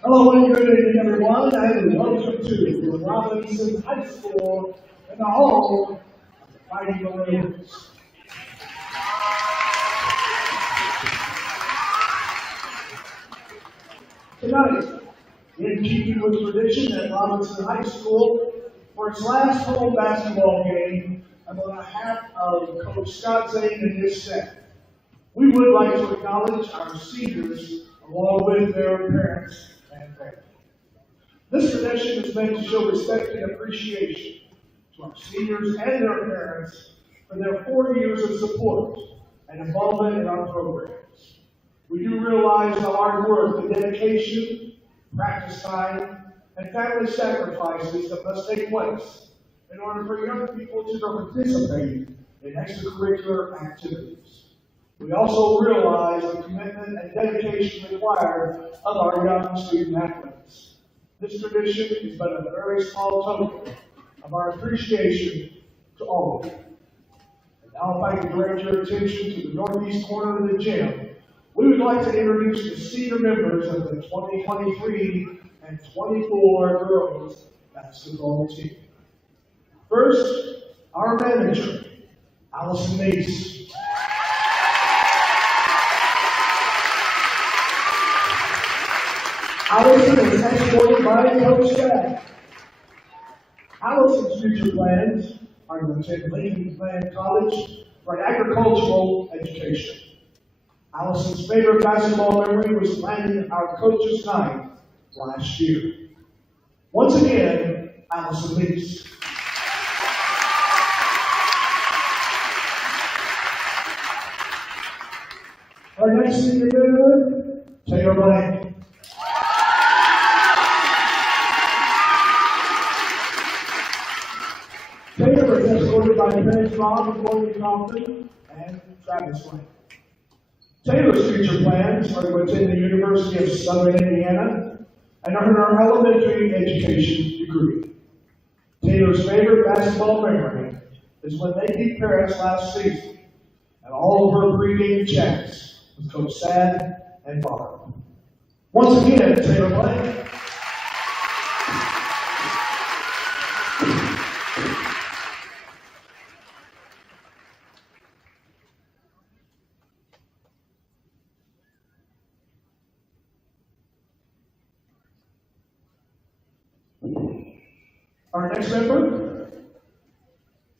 Hello and good evening, everyone, and welcome to the Robinson High School in the home of the Fighting Maroons. Tonight, in keeping with tradition at Robinson High School, for its last home basketball game, I'm on behalf of Coach Scott Zane and his staff. We would like to acknowledge our seniors along with their parents and family. This tradition is meant to show respect and appreciation to our seniors and their parents for their 4 years of support and involvement in our programs. We do realize the hard work, the dedication, practice time, and family sacrifices that must take place in order for young people to participate in extracurricular activities. We also realize the commitment and dedication required of our young student athletes. This tradition is but a very small token of our appreciation to all of you. And now, if I can direct your attention to the northeast corner of the gym, we would like to introduce the senior members of the 2023 and 24 girls basketball team. First, our manager, Allison Mace. Allison is escorted by Coach Scott. Allison's future plans are to attend Lincoln Land College for an agricultural education. Allison's favorite basketball memory was planning our coach's night last year. Once again, Allison Lees. Our next senior member, Taylor Blank. Taylor is escorted by parents Rob and Courtney Compton and Travis Blank. Taylor's future plans are to attend the University of Southern Indiana and earn her elementary education degree. Taylor's favorite basketball memory is when they beat Paris last season and all of her pregame chats with Coach Sad and Barb. Once again, Taylor Blank. Our next member,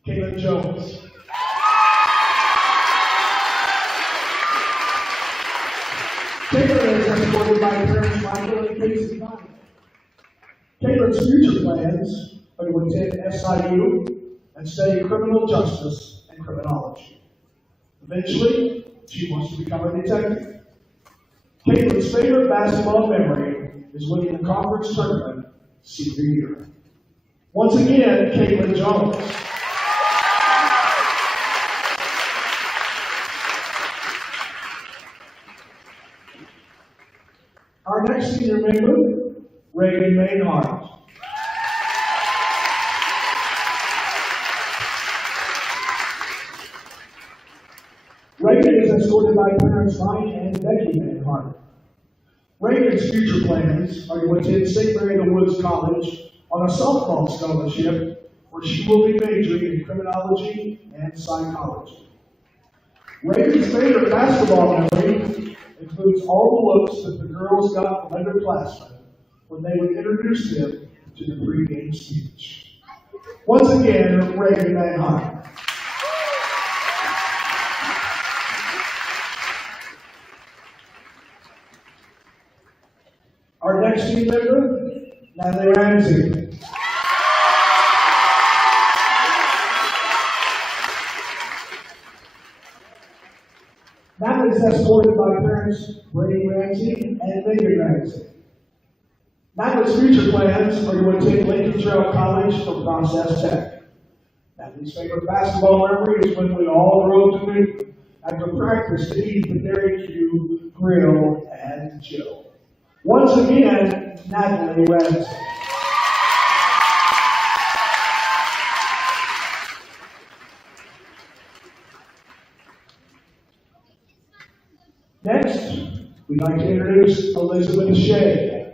Caitlin Jones. Caitlin is escorted by parents Michael and Casey Knight. Caitlin's future plans are to attend SIU and study criminal justice and criminology. Eventually, she wants to become a detective. Caitlin's favorite basketball memory is winning the conference tournament senior year. Once again, Caitlin Jones. Our next senior member, Reagan Maynard. Reagan is escorted by parents Mike and Becky Maynard. Reagan's future plans are to attend St. Mary of the Woods College on a softball scholarship where she will be majoring in criminology and psychology. Reagan's favorite basketball memory includes all the looks that the girls got from underclassmen when they would introduce them to the pregame speech. Once again, Reagan Manheim. Our next team member, Natalie Ramsey. Natalie is escorted by parents Brady Ramsey and Megan Ramsey. Natalie's future plans are to attend Lincoln Trail College for Process Tech. Natalie's favorite basketball memory is when we all drove to Newton after practice to eat the Dairy Q, grill, and chill. Once again, Natalie Ramsey. Next, We'd like to introduce Elizabeth Shea.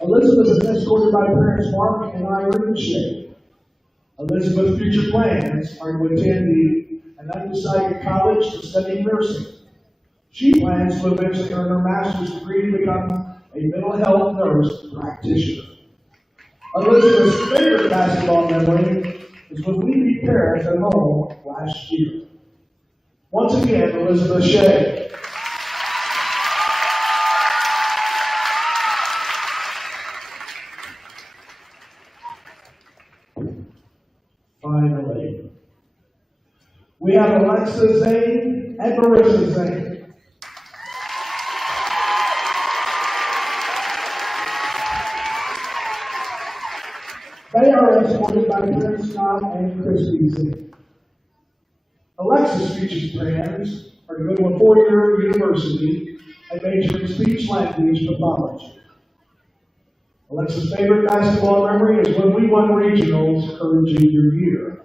Elizabeth is escorted by parents Mark and Irene Shea. Elizabeth's future plans are to attend an undecided college to study nursing. She plans to eventually earn her master's degree to become a mental health nurse practitioner. Elizabeth's favorite basketball memory is when we beat Paris at home last year. Once again, Elizabeth Shea. Finally, we have Alexa Zane and Marissa Zane. They are escorted by Prince Scott and Christy Zane. Alexa's future plans are to go to a four-year university and major in speech language pathology. Alexa's favorite basketball memory is when we won regionals her junior year.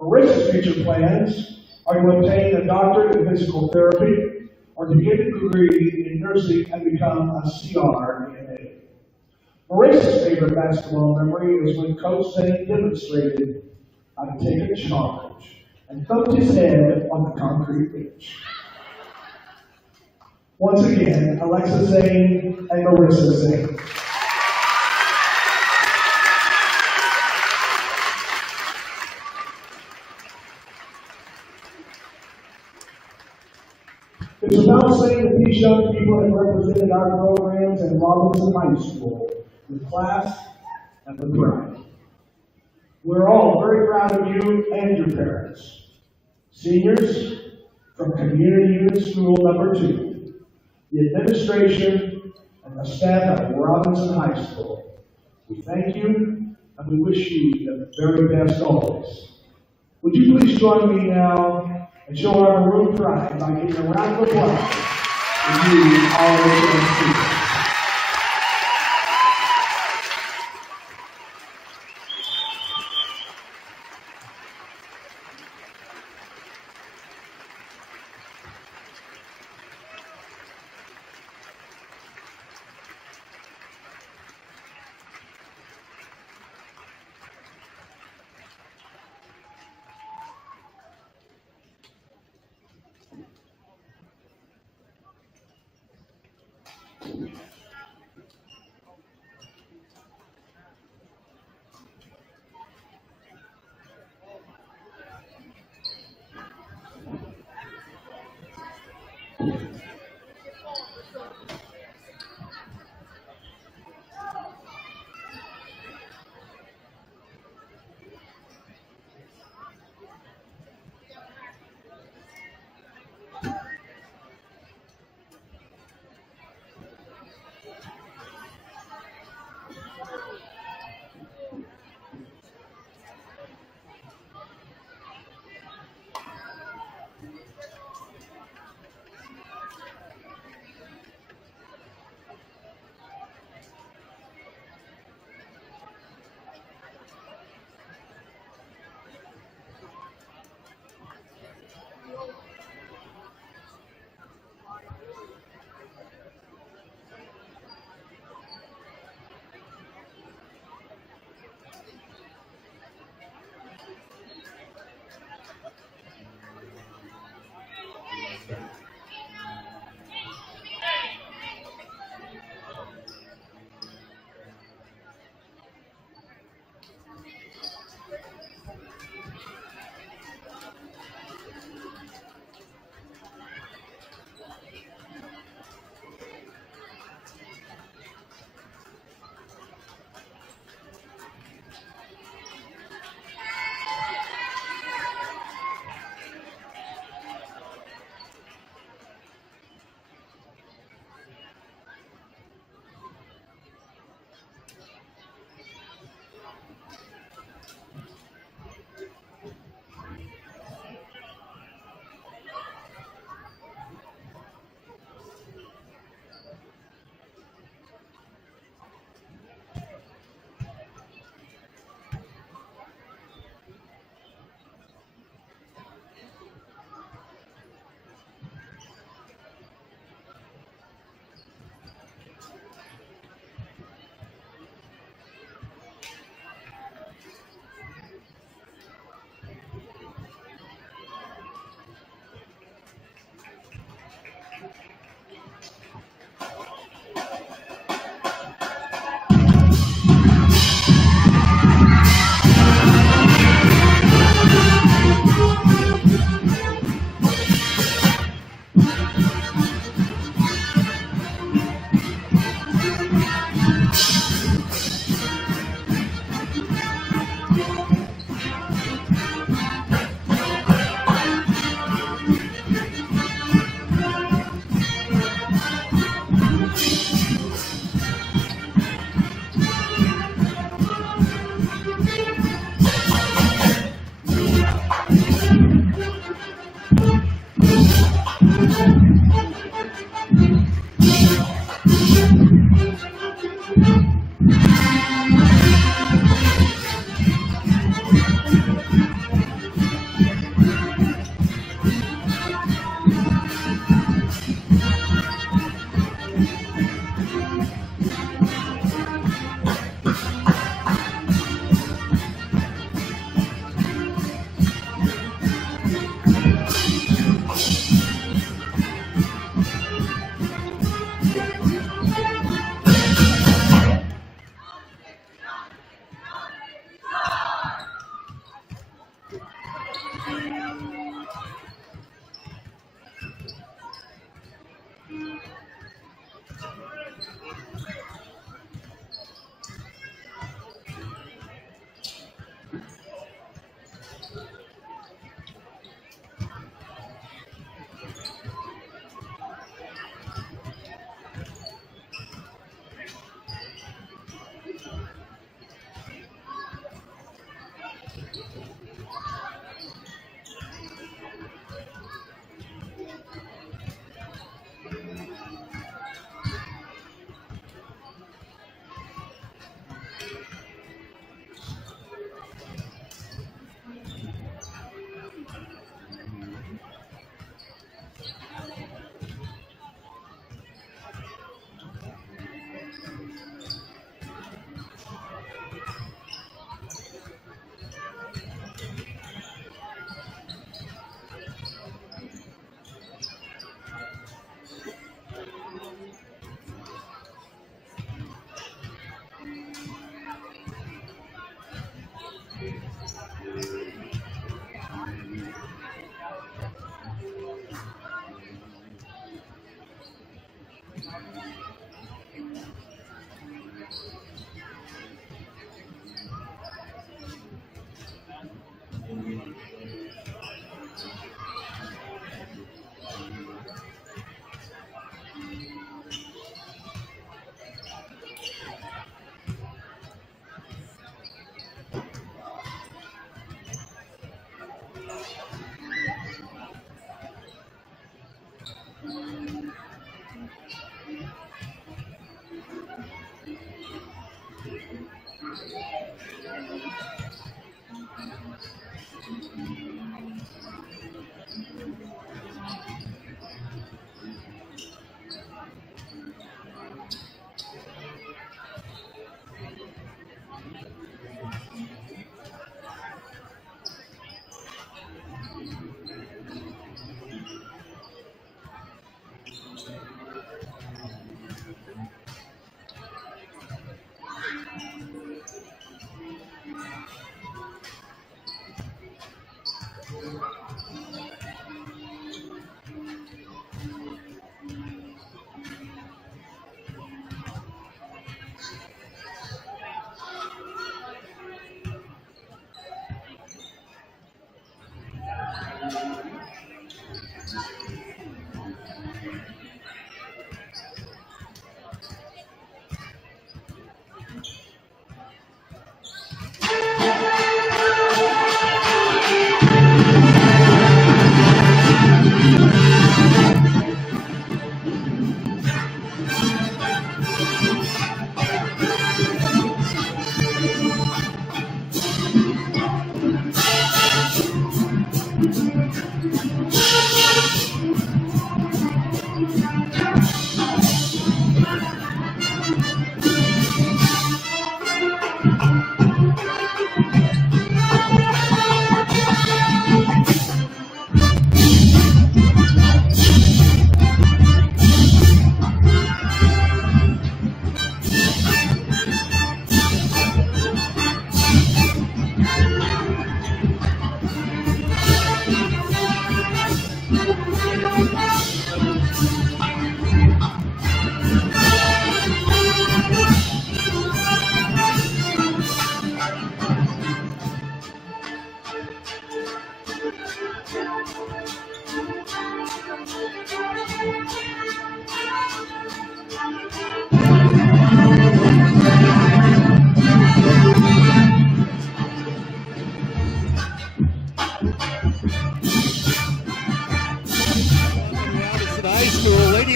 Marissa's future plans are to obtain a doctorate in physical therapy or to get a degree in nursing and become a CRNA. Marissa's favorite basketball memory is when Coach Zane demonstrated how to take a charge and thumped his head on the concrete bench. Once again, Alexa Zane and Marissa Zane. It's about saying that these young people have represented our programs at Robinson High School with class and with pride. We're all very proud of you and your parents. Seniors from Community Unit School Number 2, the administration, and the staff at Robinson High School. We thank you and we wish you the very best always. Would you please join me now and show our Maroon pride by giving a round of applause to you, all the students.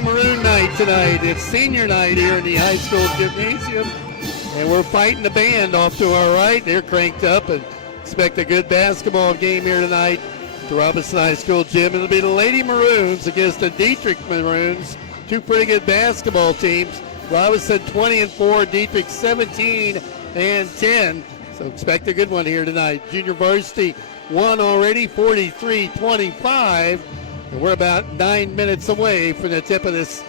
Maroon night tonight. It's senior night here in the high school gymnasium, and we're fighting the band off to our right. They're cranked up and expect a good basketball game here tonight at the Robinson High School gym. It'll be the Lady Maroons against the Dieterich Maroons, two pretty good basketball teams. Robinson 20-4, Dieterich 17-10. So expect a good one here tonight. Junior Varsity won already, 43-25. And we're about 9 minutes away from the tip of this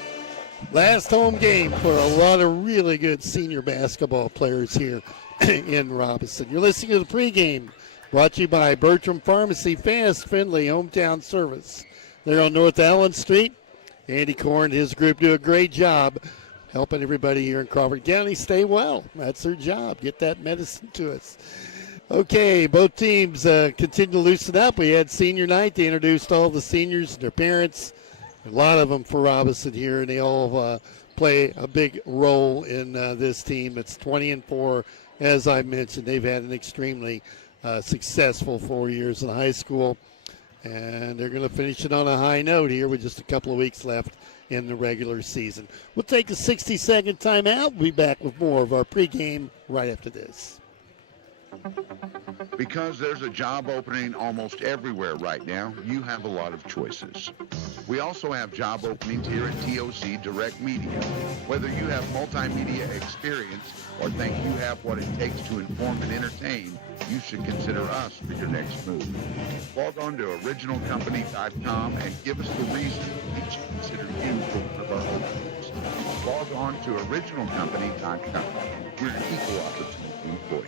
last home game for a lot of really good senior basketball players here in Robinson. You're listening to the pregame, brought to you by Bertram Pharmacy, fast, friendly, hometown service. They're on North Allen Street. Andy Korn and his group do a great job helping everybody here in Crawford County stay well. That's their job. Get that medicine to us. Okay, both teams continue to loosen up. We had senior night. They introduced all the seniors and their parents, a lot of them for Robinson here, and they all play a big role in this team. It's 20-4, as I mentioned. They've had an extremely successful 4 years in high school, and they're going to finish it on a high note here with just a couple of weeks left in the regular season. We'll take a 60-second timeout. We'll be back with more of our pregame right after this. Because there's a job opening almost everywhere right now, you have a lot of choices. We also have job openings here at TOC Direct Media. Whether you have multimedia experience or think you have what it takes to inform and entertain, you should consider us for your next move. Log on to originalcompany.com and give us the reason we should consider you for one of our openings. Log on to originalcompany.com. We're an equal opportunity employer.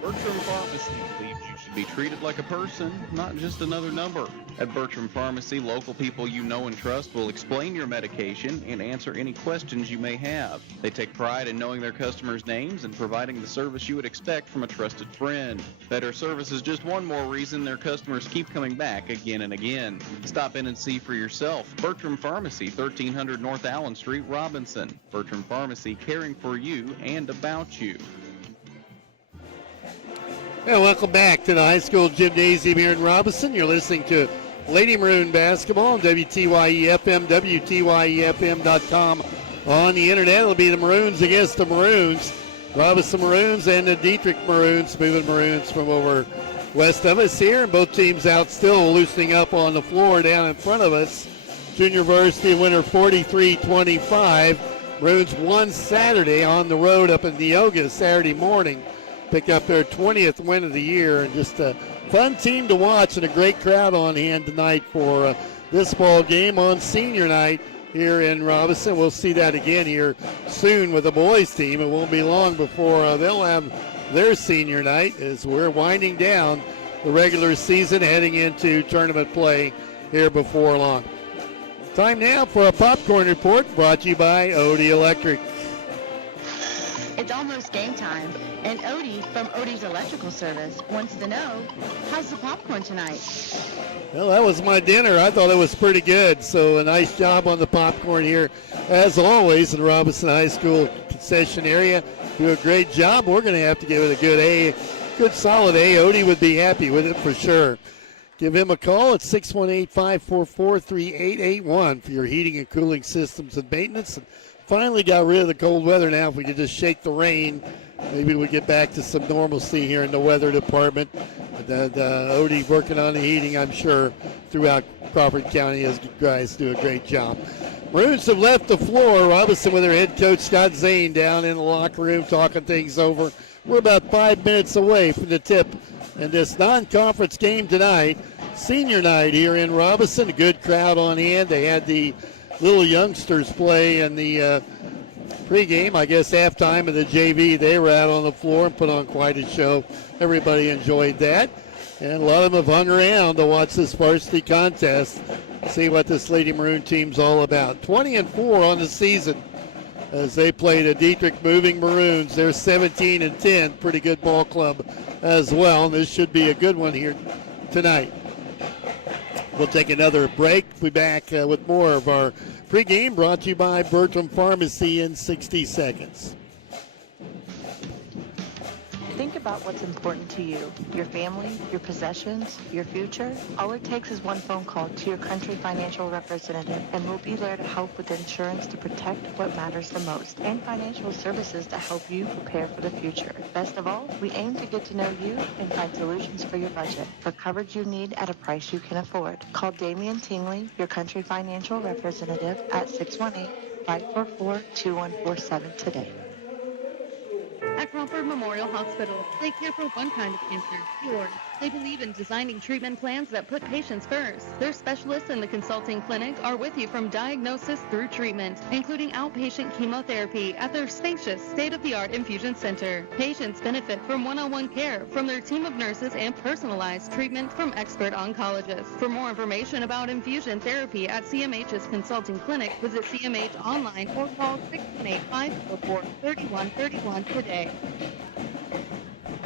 Bertram Pharmacy believes you should be treated like a person, not just another number. At Bertram Pharmacy, local people you know and trust will explain your medication and answer any questions you may have. They take pride in knowing their customers' names and providing the service you would expect from a trusted friend. Better service is just one more reason their customers keep coming back again and again. Stop in and see for yourself. Bertram Pharmacy, 1300 North Allen Street, Robinson. Bertram Pharmacy, caring for you and about you. And welcome back to the high school gymnasium here in Robinson. You're listening to Lady Maroon basketball on WTYE-FM, WTYEFM.com. On the internet, it'll be the Maroons against the Maroons. Robinson Maroons and the Dieterich Maroons, moving Maroons from over west of us here. And both teams out still loosening up on the floor down in front of us. Junior Varsity winner 43-25. Maroons won Saturday on the road up in Neoga Saturday morning. Picked up their 20th win of the year, and just a fun team to watch and a great crowd on hand tonight for this ball game on senior night here in Robinson. We'll see that again here soon with the boys team. It won't be long before they'll have their senior night as we're winding down the regular season, heading into tournament play here before long. Time now for a popcorn report brought to you by Odie Electric. It's almost game time, and Odie from Odie's Electrical Service wants to know, how's the popcorn tonight? Well, that was my dinner. I thought it was pretty good, so a nice job on the popcorn here, as always, in Robinson High School concession area. Do a great job. We're going to have to give it a good A, good solid A. Odie would be happy with it for sure. Give him a call at 618-544-3881 for your heating and cooling systems and maintenance. And finally got rid of the cold weather now. If we could just shake the rain, maybe we get back to some normalcy here in the weather department. Odie working on the heating, I'm sure, throughout Crawford County as guys do a great job. Maroons have left the floor. Robinson with their head coach Scott Zane down in the locker room talking things over. We're about 5 minutes away from the tip in this non-conference game tonight. Senior night here in Robinson. A good crowd on hand. They had the little youngsters play in the pregame, I guess halftime of the JV. They were out on the floor and put on quite a show. Everybody enjoyed that. And a lot of them have hung around to watch this varsity contest, see what this Lady Maroon team's all about. 20-4 on the season as they play the Dieterich Moving Maroons. They're 17-10, pretty good ball club as well. This should be a good one here tonight. We'll take another break. We'll be back with more of our pregame brought to you by Bertram Pharmacy in 60 seconds. Think about what's important to you, your family, your possessions, your future. All it takes is one phone call to your country financial representative, and we'll be there to help with insurance to protect what matters the most, and financial services to help you prepare for the future. Best of all, we aim to get to know you and find solutions for your budget, for coverage you need at a price you can afford. Call Damian Tingley, your country financial representative, at 618-544-2147 today. At Crawford Memorial Hospital, they care for one kind of cancer, yours. They believe in designing treatment plans that put patients first. Their specialists in the consulting clinic are with you from diagnosis through treatment, including outpatient chemotherapy at their spacious, state-of-the-art infusion center. Patients benefit from one-on-one care from their team of nurses and personalized treatment from expert oncologists. For more information about infusion therapy at CMH's consulting clinic, visit CMH online or call 618-544-3131 today.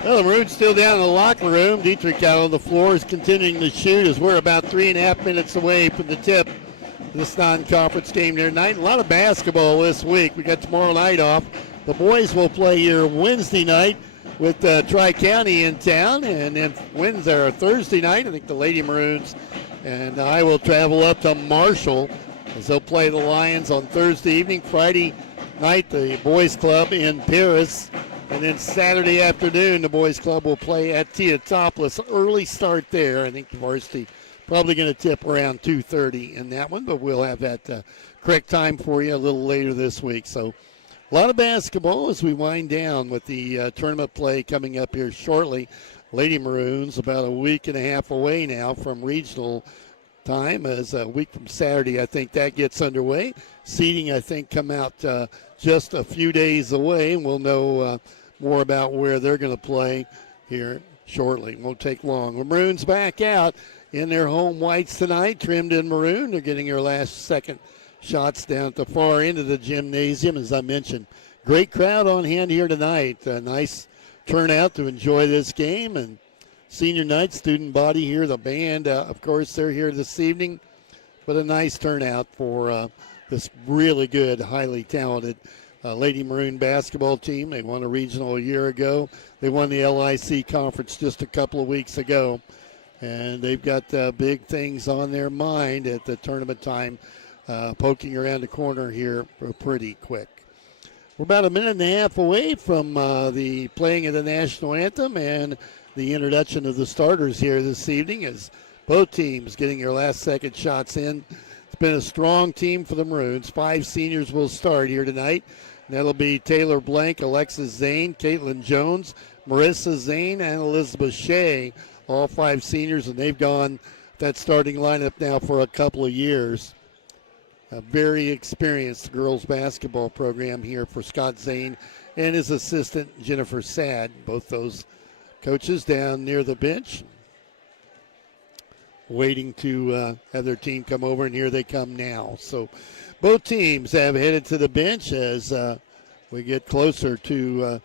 Well, the Maroons still down in the locker room. Dieterich out on the floor is continuing to shoot as we're about 3.5 minutes away from the tip of this non-conference game there tonight. A lot of basketball this week. We got tomorrow night off. The boys will play here Wednesday night with Tri-County in town, and then Wednesday or Thursday night, I think the Lady Maroons and I will travel up to Marshall as they'll play the Lions on Thursday evening. Friday night, the boys club in Paris. And then Saturday afternoon, the boys club will play at Teotopolis. Early start there. I think the Varsity probably going to tip around 2:30 in that one, but we'll have that correct time for you a little later this week. So a lot of basketball as we wind down with the tournament play coming up here shortly. Lady Maroons about a week and a half away now from regional time, as a week from Saturday I think that gets underway. Seeding I think come out just a few days away, and we'll know more about where they're going to play here shortly. Won't take long. The Maroons back out in their home whites tonight, trimmed in maroon. They're getting their last second shots down at the far end of the gymnasium, as I mentioned. Great crowd on hand here tonight. A nice turnout to enjoy this game. And senior night, student body here, the band, of course, they're here this evening. But a nice turnout for this really good, highly talented Lady Maroon basketball team. They won a regional a year ago. They won the LIC conference just a couple of weeks ago. And they've got big things on their mind at the tournament time, poking around the corner here pretty quick. We're about a minute and a half away from the playing of the national anthem and the introduction of the starters here this evening, as both teams getting their last second shots in. It's been a strong team for the Maroons. 5 seniors will start here tonight. And that'll be Taylor Blank, Alexis Zane, Caitlin Jones, Marissa Zane, and Elizabeth Shea, all 5 seniors, and they've gone that starting lineup now for a couple of years. A very experienced girls basketball program here for Scott Zane and his assistant Jennifer Sad. Both those coaches down near the bench, waiting to have their team come over, and here they come now. So both teams have headed to the bench as we get closer to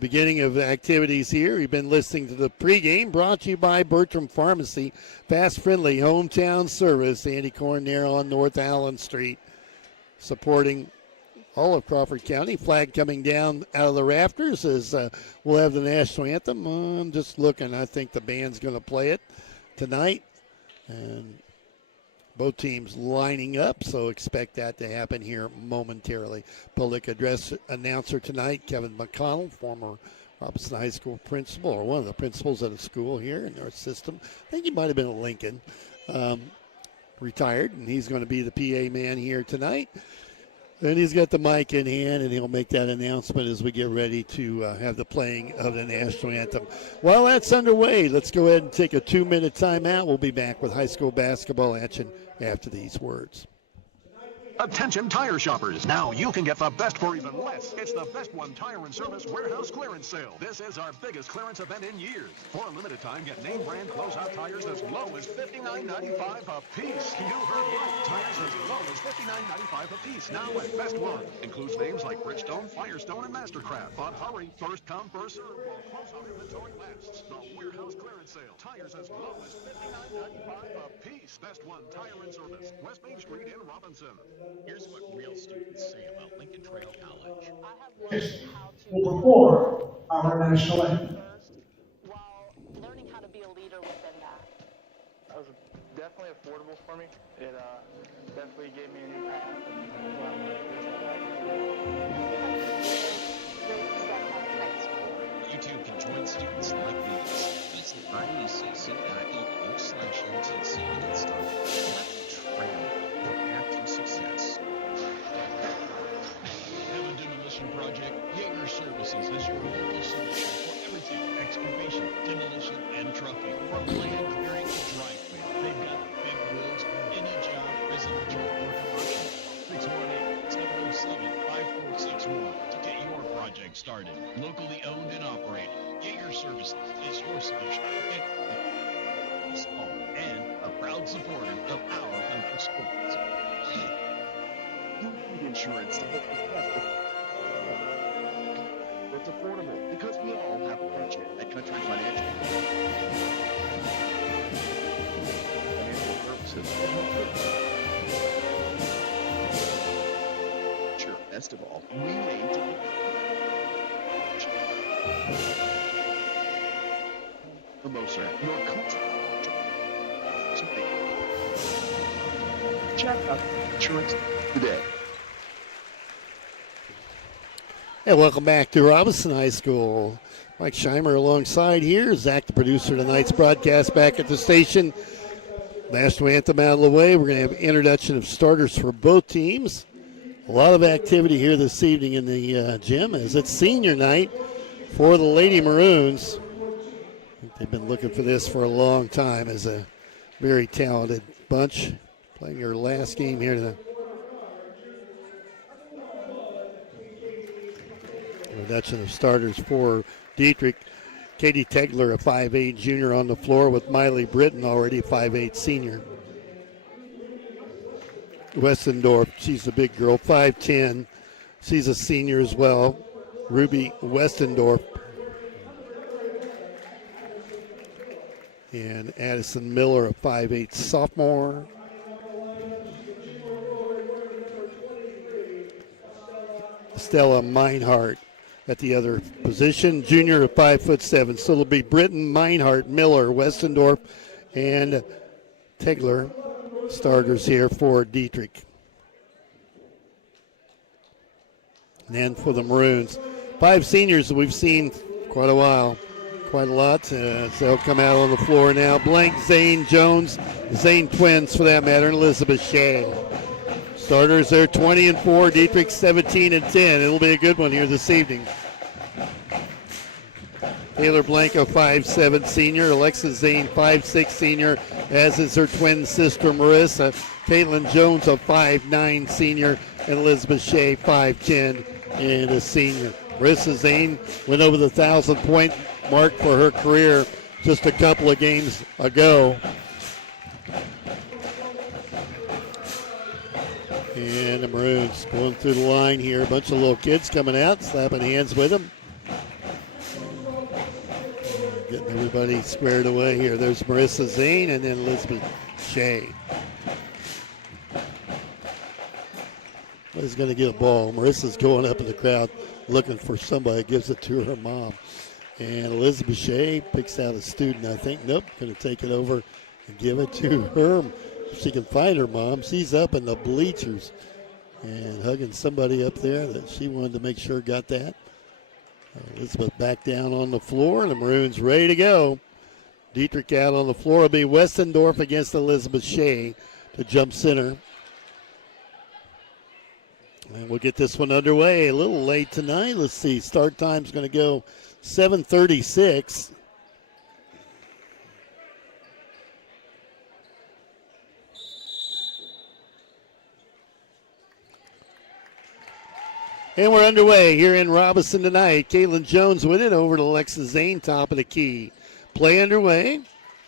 beginning of activities here. You've been listening to the pregame, brought to you by Bertram Pharmacy, fast, friendly, hometown service. Andy Korn there on North Allen Street, supporting all of Crawford County. Flag coming down out of the rafters as we'll have the national anthem. I'm just looking. I think the band's going to play it tonight. And both teams lining up, so expect that to happen here momentarily. Public address announcer tonight, Kevin McConnell, former Robinson High School principal, or one of the principals at a school here in our system. I think he might have been at Lincoln. Retired, and he's going to be the PA man here tonight. And he's got the mic in hand, and he'll make that announcement as we get ready to have the playing of the national anthem. While that's underway, let's go ahead and take a 2-minute timeout. We'll be back with high school basketball action after these words. Attention tire shoppers. Now you can get the best for even less. It's the Best One Tire and Service Warehouse Clearance Sale. This is our biggest clearance event in years. For a limited time, get name brand closeout tires as low as $59.95 a piece. You heard right. Tires as low as $59.95 a piece. Now at Best One. Includes names like Bridgestone, Firestone, and Mastercraft. But hurry, first come, first serve. While closeout inventory lasts. The Warehouse Clearance Sale. Tires as low as $59.95 a piece. Best One Tire and Service. West Main Street in Robinson. Here's what real students say about Lincoln Trail College. Will perform our national anthem. While learning how to be a leader within that. That was definitely affordable for me. It definitely gave me a new path and allowed me to You too can join students like these. Visit IECC.edu/UTC to get started. Let trail your path to success. Have a demolition project? Yeager Services is your local solution for everything excavation, demolition, and trucking. From land clearing to dry clear, they've got big wheels for any job, residential or commercial. 618-707-5461 to get your project started. Locally owned and operated, Yeager Services is your solution. And a proud supporter of our local schools. You need insurance to help you have it's affordable because we all have a budget at Country Financial. Financial services to help you. Sure, best of all, we aim to Mimosa, your culture. Check out insurance today. And welcome back to Robinson High School. Mike Scheimer alongside here. Zach, the producer of tonight's broadcast, back at the station. National anthem out of the way. We're going to have introduction of starters for both teams. A lot of activity here this evening in the gym as it's senior night for the Lady Maroons. I think they've been looking for this for a long time as a very talented bunch playing their last game here tonight. Introduction of starters for Dieterich. Katie Tegler, a 5'8 junior on the floor with Miley Britton, already a 5'8 senior. Westendorf, she's a big girl, 5'10. She's a senior as well. Ruby Westendorf. And Addison Miller, a 5'8 sophomore. Stella Meinhardt at the other position. Junior at 5'7". So it'll be Britton, Meinhardt, Miller, Westendorf, and Tegler starters here for Dieterich. And then for the Maroons, 5 seniors that we've seen quite a while, quite a lot. So they'll come out on the floor now. Blank, Zane Jones, Zane twins for that matter, and Elizabeth Shea. Starters are 20-4, Dieterich 17-10. It'll be a good one here this evening. Taylor Blanco, 5'7 senior. Alexis Zane, 5'6 senior, as is her twin sister Marissa. Caitlin Jones, a 5'9 senior, and Elizabeth Shea, 5'10 and a senior. Marissa Zane went over the 1,000-point mark for her career just a couple of games ago. And the Maroons going through the line here. A bunch of little kids coming out, slapping hands with them. Getting everybody squared away here. There's Marissa Zane and then Elizabeth Shea. Nobody's going to get a ball. Marissa's going up in the crowd looking for somebody. Gives it to her mom. And Elizabeth Shea picks out a student, I think. Nope, going to take it over and give it to her. If she can find her mom. She's up in the bleachers and hugging somebody up there that she wanted to make sure got that. Elizabeth back down on the floor, and the Maroons ready to go. Dieterich out on the floor. It'll be Westendorf against Elizabeth Shea to jump center. And we'll get this one underway. A little late tonight. Let's see. Start time's going to go 7:36. And we're underway here in Robinson tonight. Caitlin Jones with it over to Alexis Zane, top of the key. Play underway.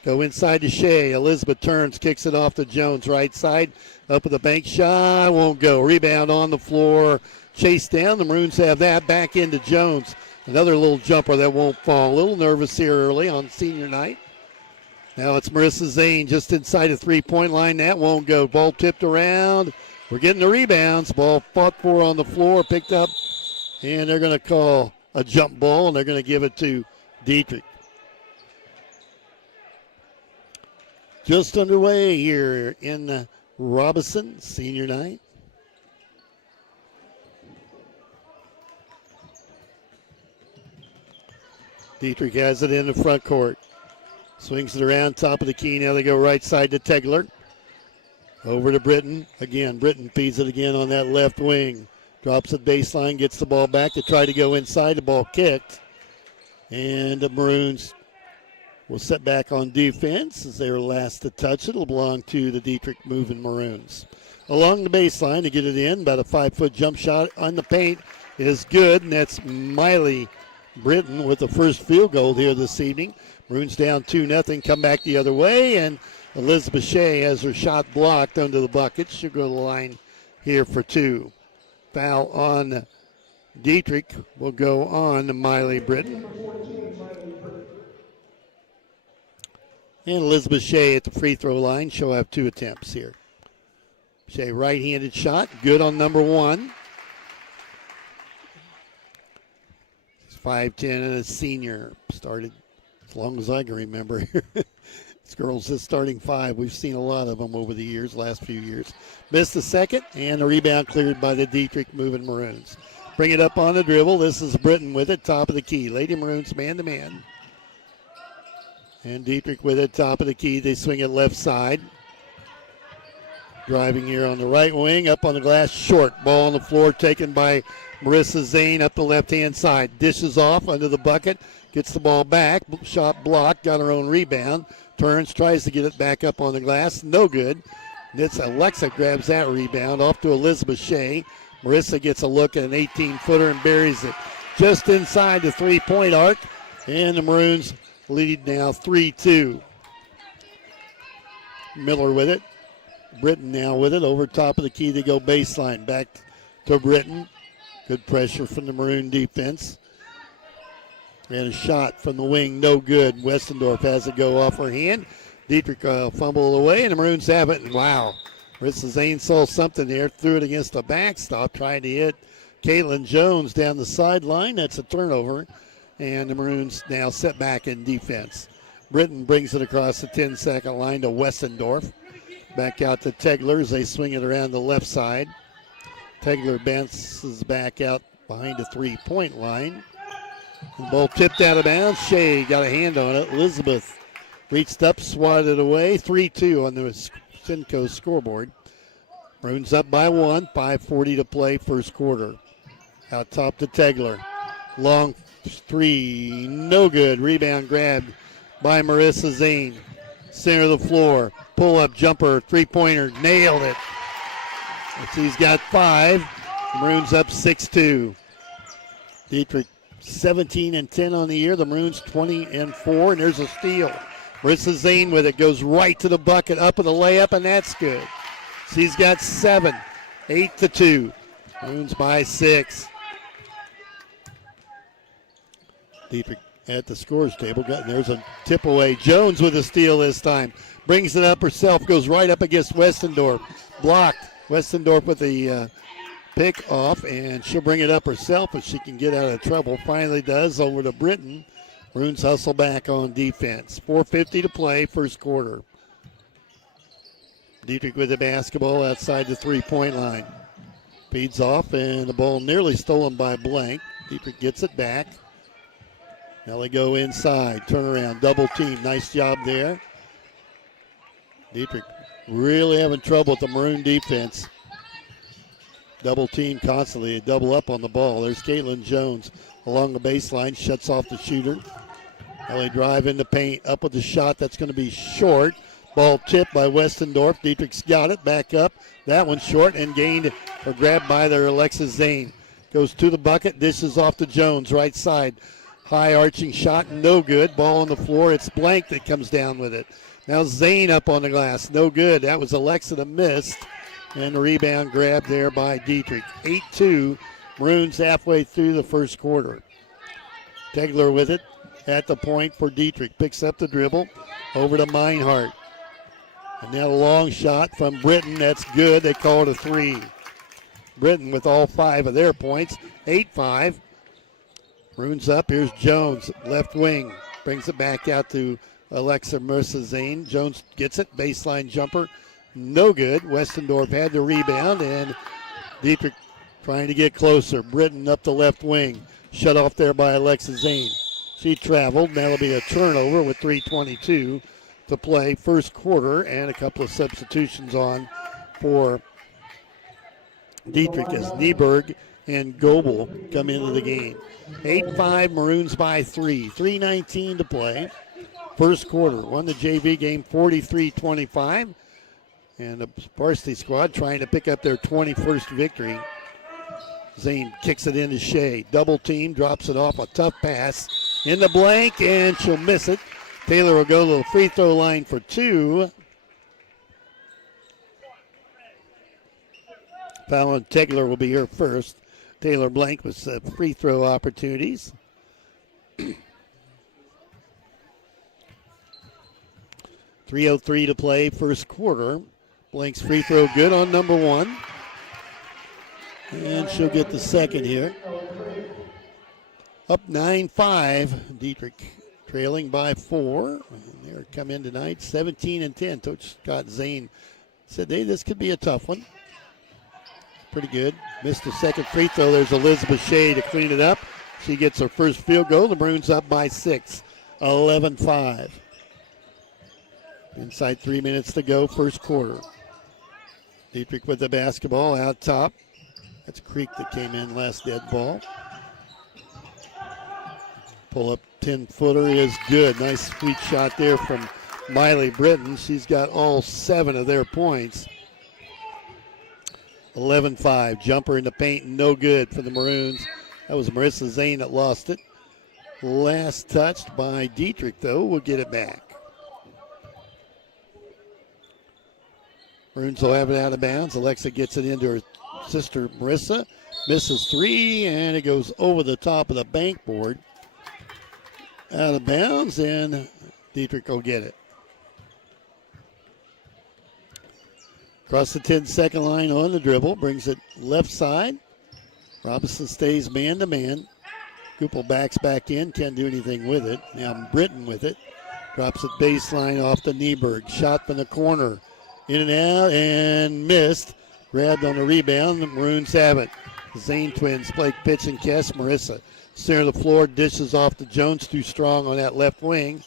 Go inside to Shea. Elizabeth turns, kicks it off to Jones, right side. Up at the bank shot, won't go. Rebound on the floor. Chase down. The Maroons have that. Back into Jones. Another little jumper that won't fall. A little nervous here early on senior night. Now it's Marissa Zane just inside the three-point line. That won't go. Ball tipped around. We're getting the rebounds. Ball fought for on the floor, picked up, and they're going to call a jump ball, and they're going to give it to Dieterich. Just underway here in Robinson, senior night. Dieterich has it in the front court. Swings it around, top of the key. Now they go right side to Tegler. Over to Britton. Again, Britton feeds it again on that left wing. Drops the baseline, gets the ball back to try to go inside. The ball kicked. And the Maroons will set back on defense as they were last to touch it. It'll belong to the Dieterich Movin Maroons. Along the baseline to get it in. About a 5-foot jump shot on the paint is good. And that's Miley Britton with the first field goal here this evening. Maroons down 2-0. Come back the other way. And Elizabeth Shea has her shot blocked under the bucket. She'll go to the line here for 2. Foul on Dieterich will go on Miley Britton. And Elizabeth Shea at the free throw line. She'll have 2 attempts here. Shea right-handed shot. Good on number 1. She's 5'10 and a senior. Started as long as I can remember here. girls, this starting five, we've seen a lot of them over the years, last few years. Missed the second, and the rebound cleared by the Dieterich Movin Maroons. Bring it up on the dribble. This is Britton with it, top of the key. Lady Maroons man-to-man. And Dieterich with it, top of the key. They swing it left side. Driving here on the right wing, up on the glass, short. Ball on the floor taken by Marissa Zane up the left-hand side. Dishes off under the bucket, gets the ball back. Shot blocked, got her own rebound. Turns, tries to get it back up on the glass. No good. It's Alexa grabs that rebound off to Elizabeth Shea. Marissa gets a look at an 18-footer and buries it just inside the three-point arc. And the Maroons lead now 3-2. Miller with it. Britton now with it. Over top of the key, they go baseline. Back to Britton. Good pressure from the Maroon defense. And a shot from the wing, no good. Westendorf has it go off her hand. Dieterich fumble away, and the Maroons have it. And wow, Marissa Zane saw something there, threw it against the backstop, tried to hit Caitlin Jones down the sideline. That's a turnover, and the Maroons now set back in defense. Britton brings it across the 10-second line to Westendorf. Back out to Tegler as they swing it around the left side. Tegler bounces back out behind the three-point line. The ball tipped out of bounds. Shea got a hand on it. Elizabeth reached up, swatted it away. 3-2 on the Simcoe scoreboard. Maroons up by 1. 5:40 to play, first quarter. Out top to Tegler. Long three, no good. Rebound grabbed by Marissa Zane. Center of the floor. Pull-up jumper, three-pointer, nailed it. She's got 5. Maroons up 6-2. Dieterich 17-10 on the year. The Maroons 20-4, and there's a steal. Marissa Zane with it, goes right to the bucket, up with a layup, and that's good. She's got 7, 8-2. Maroons by 6. Dieterich at the scorer's table. There's a tip away. Jones with a steal this time. Brings it up herself, goes right up against Westendorf. Blocked. Westendorf with the pick off, and she'll bring it up herself if she can get out of trouble. Finally does, over to Britton. Maroons hustle back on defense. 4:50 to play, first quarter. Dieterich with the basketball outside the three-point line. Feeds off, and the ball nearly stolen by Blank. Dieterich gets it back. Now they go inside, turn around, double team. Nice job there. Dieterich really having trouble with the Maroon defense. Double team constantly, double up on the ball. There's Caitlin Jones along the baseline, shuts off the shooter. Now they drive in the paint, up with the shot. That's going to be short. Ball tipped by Westendorf. Dietrich's got it, back up. That one's short and gained or grabbed by their Alexis Zane. Goes to the bucket, dishes off to Jones, right side. High arching shot, no good. Ball on the floor. It's Blank that comes down with it. Now Zane up on the glass, no good. That was Alexa that missed. And the rebound grabbed there by Dieterich. 8-2, Maroons halfway through the first quarter. Tegler with it at the point for Dieterich. Picks up the dribble over to Meinhardt. And now a long shot from Britton. That's good. They call it a 3. Britton with all 5 of their points. 8-5. Maroons up. Here's Jones, left wing. Brings it back out to Alexa Marissa Zane. Jones gets it. Baseline jumper. No good. Westendorf had the rebound, and Dieterich trying to get closer. Britton up the left wing. Shut off there by Alexa Zane. She traveled. Now it'll be a turnover with 3:22 to play, first quarter, and a couple of substitutions on for Dieterich as Nieberg and Goebel come into the game. 8-5, Maroons by 3. 3:19 to play. First quarter. Won the JV game 43-25. And the Varsity squad trying to pick up their 21st victory. Zane kicks it into Shea. Double team, drops it off. A tough pass in the blank, and she'll miss it. Taylor will go to the free throw line for 2. Fallon Tegler will be here first. Taylor Blank with free throw opportunities. 3:03 to play, first quarter. Blank's free throw good on number 1. And she'll get the second here. Up 9-5. Dieterich trailing by 4. And they're come in tonight 17-10. Coach Scott Zane said, hey, this could be a tough one. Pretty good. Missed the second free throw. There's Elizabeth Shea to clean it up. She gets her first field goal. The Maroons up by 6, 11-5. Inside 3 minutes to go, first quarter. Dietrich with the basketball out top. That's Creek that came in last dead ball. Pull up 10-footer is good. Nice sweet shot there from Miley Britton. She's got all 7 of their points. 11-5. Jumper in the paint, no good for the Maroons. That was Marissa Zane that lost it. Last touched by Dietrich, though. We'll get it back. Maroons will have it out of bounds. Alexa gets it into her sister Marissa. Misses 3, and it goes over the top of the bank board. Out of bounds, and Dietrich will get it. Across the 10-second line on the dribble. Brings it left side. Robinson stays man-to-man. Goupel backs back in. Can't do anything with it. Now Britton with it. Drops it baseline off to Nieberg. Shot from the corner. In and out and missed. Grabbed on the rebound. The Maroons have it. The Zane twins play pitch and catch. Marissa center of the floor. Dishes off to Jones. Too strong on that left wing.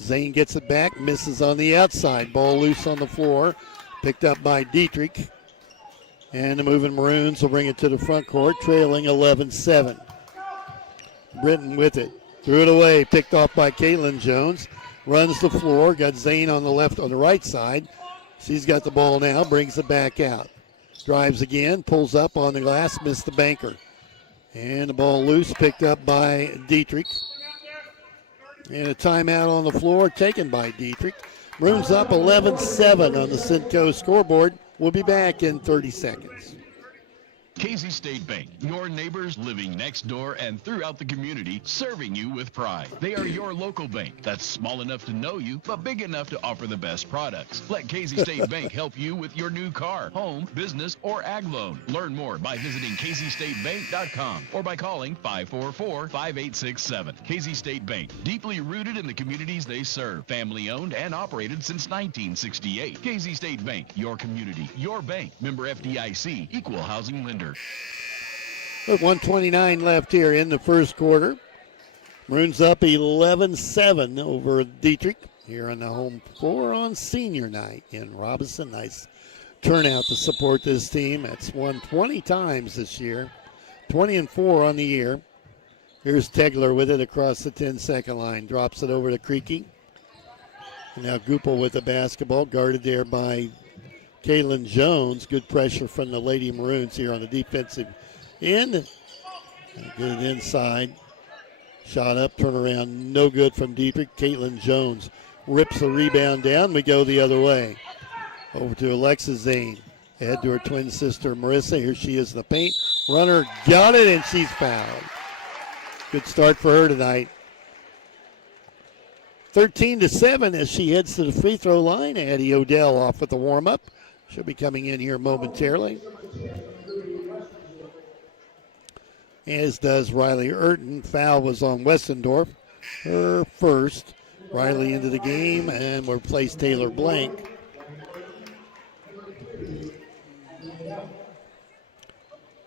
Zane gets it back. Misses on the outside. Ball loose on the floor. Picked up by Dietrich. And the moving Maroons will bring it to the front court. Trailing 11-7. Britton with it. Threw it away. Picked off by Caitlin Jones. Runs the floor. Got Zane on the right side. She's got the ball now, brings it back out. Drives again, pulls up on the glass, missed the banker. And the ball loose, picked up by Dietrich. And a timeout on the floor taken by Dietrich. Maroons up 11-7 on the Cinco scoreboard. We'll be back in 30 seconds. Casey State Bank, your neighbors living next door and throughout the community, serving you with pride. They are your local bank that's small enough to know you, but big enough to offer the best products. Let Casey State Bank help you with your new car, home, business, or ag loan. Learn more by visiting CaseyStateBank.com or by calling 544-5867. Casey State Bank, deeply rooted in the communities they serve. Family owned and operated since 1968. Casey State Bank, your community, your bank. Member FDIC, equal housing lender. With 1:29 left here in the first quarter. Maroons up 11-7 over Dietrich here on the home floor on senior night in Robinson. Nice turnout to support this team. It's won 20 times this year, 20-4 on the year. Here's Tegler with it across the 10-second line. Drops it over to Creaky. And now Goupel with the basketball, guarded there by Caitlin Jones. Good pressure from the Lady Maroons here on the defensive end. Get it inside. Shot up, turn around, no good from Dietrich. Caitlin Jones rips the rebound down. We go the other way. Over to Alexa Zane. Ahead to her twin sister Marissa. Here she is in the paint. Runner got it, and she's fouled. Good start for her tonight. 13-7 as she heads to the free throw line. Addie Odell off with the warm-up. She'll be coming in here momentarily. As does Riley Urton. Foul was on Westendorf. Her first. Riley into the game and will replace Taylor Blank.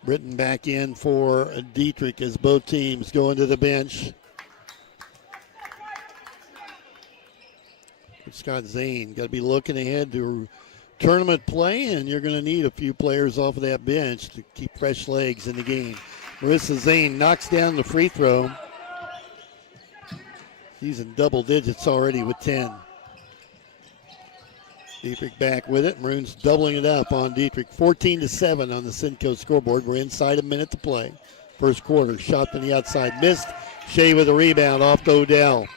Britton back in for Dietrich as both teams go into the bench. Scott Zane got to be looking ahead to tournament play, and you're going to need a few players off of that bench to keep fresh legs in the game. Marissa Zane knocks down the free throw. She's in double digits already with 10. Dietrich back with it. Maroons doubling it up on Dietrich. 14-7 on the Cinco scoreboard. We're inside a minute to play. First quarter, shot from the outside, missed. Shea with a rebound off to Odell.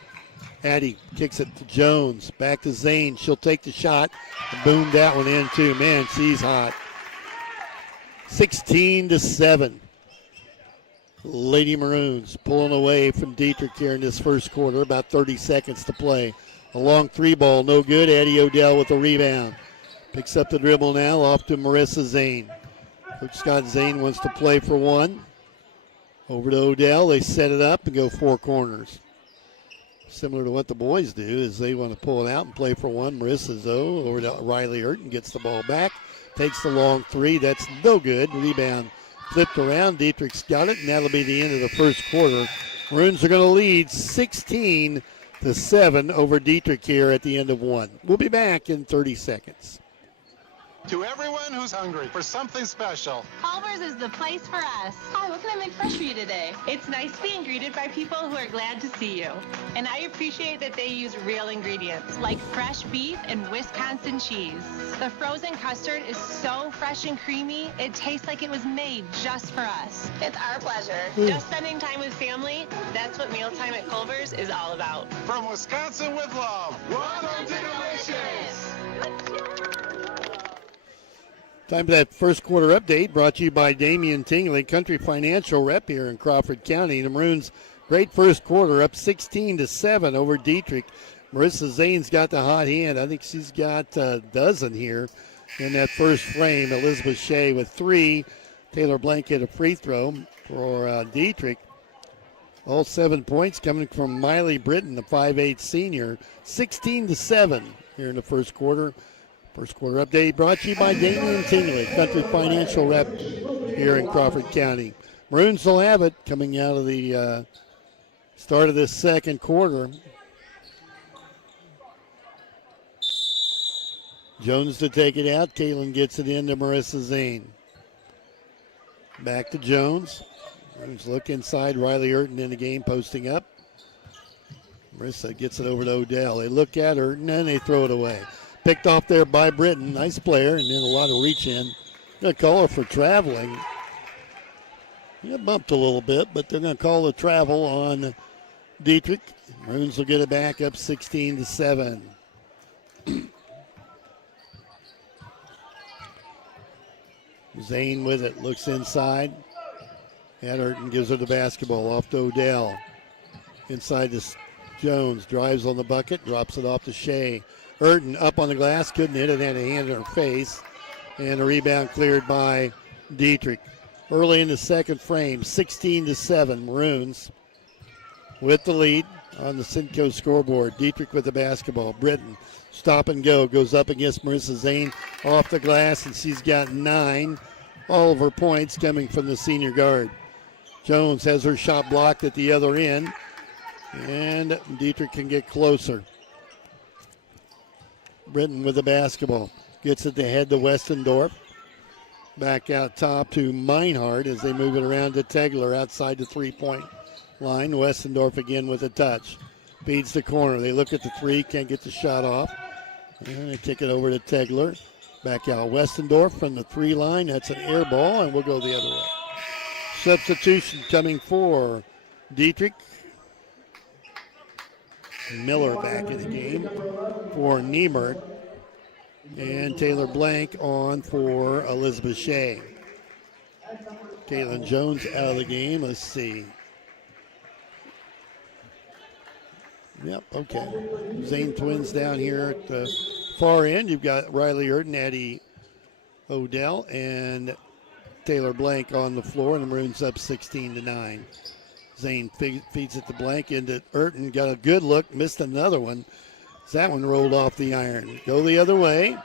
Addie kicks it to Jones. Back to Zane. She'll take the shot. And boom, that one in too. Man, she's hot. 16-7. Lady Maroons pulling away from Dietrich here in this first quarter. About 30 seconds to play. A long three ball, no good. Addie Odell with the rebound. Picks up the dribble now, off to Marissa Zane. Coach Scott Zane wants to play for one. Over to Odell. They set it up and go four corners. similar to what the boys do, is they want to pull it out and play for one. Marissa Zoe over to Riley Urton, gets the ball back, takes the long three. That's no good. Rebound flipped around. Dietrich's got it, and that'll be the end of the first quarter. Maroons are going to lead 16-7 over Dietrich here at the end of one. We'll be back in 30 seconds. To everyone who's hungry for something special, Culver's is the place for us. Hi, what can I make fresh for you today? It's nice being greeted by people who are glad to see you. And I appreciate that they use real ingredients, like fresh beef and Wisconsin cheese. The frozen custard is so fresh and creamy, it tastes like it was made just for us. It's our pleasure. Just spending time with family, that's what mealtime at Culver's is all about. from Wisconsin with love. Welcome to Delicious! Time for that first quarter update brought to you by Damian Tingley, Country Financial Rep here in Crawford County. The Maroons, great first quarter, up 16-7 over Dietrich. Marissa Zane's got the hot hand. I think she's got a dozen here in that first frame. Elizabeth Shea with 3. Taylor Blank hit a free throw for Dietrich. All 7 points coming from Miley Britton, the 5'8 senior. 16-7 here in the first quarter. First quarter update brought to you by Damian Tingley, Country Financial Rep here in Crawford County. Maroons will have it coming out of the start of this second quarter. Jones to take it out. Kaylin gets it into Marissa Zane. Back to Jones. Maroons look inside. Riley Urton in the game, posting up. Marissa gets it over to Odell. They look at Urton and they throw it away. Picked off there by Britton. Nice player, and then a lot of reach in. Going to call her for traveling. Got bumped a little bit, but they're going to call the travel on Dietrich. Maroons will get it back up 16-7. Zane with it, looks inside. Adderton gives her the basketball off to Odell. Inside to Jones, drives on the bucket, drops it off to Shea. Urton up on the glass, couldn't hit it, had a hand in her face. And a rebound cleared by Dietrich. Early in the second frame, 16-7, Maroons with the lead on the Simcoe scoreboard. Dietrich with the basketball. Britton, stop and go, goes up against Marissa Zane off the glass, and she's got 9. All of her points coming from the senior guard. Jones has her shot blocked at the other end, and Dietrich can get closer. Britton with the basketball. Gets it to head to Westendorf. Back out top to Meinhardt as they move it around to Tegler outside the three-point line. Westendorf again with a touch. Feeds the corner. They look at the three, can't get the shot off. And they kick it over to Tegler. Back out Westendorf from the 3 line. That's an air ball, and we'll go the other way. Substitution coming for Dietrich. Miller back in the game for Niemert. And Taylor Blank on for Elizabeth Shea. Caitlin Jones out of the game. Let's see. Yep, okay. Zane twins down here at the far end. You've got Riley Urton, Addie Odell, and Taylor Blank on the floor, and the Maroons up 16-9. Zane feeds it to Blank into Urton. Got a good look, missed another one. That one rolled off the iron. Go the other way.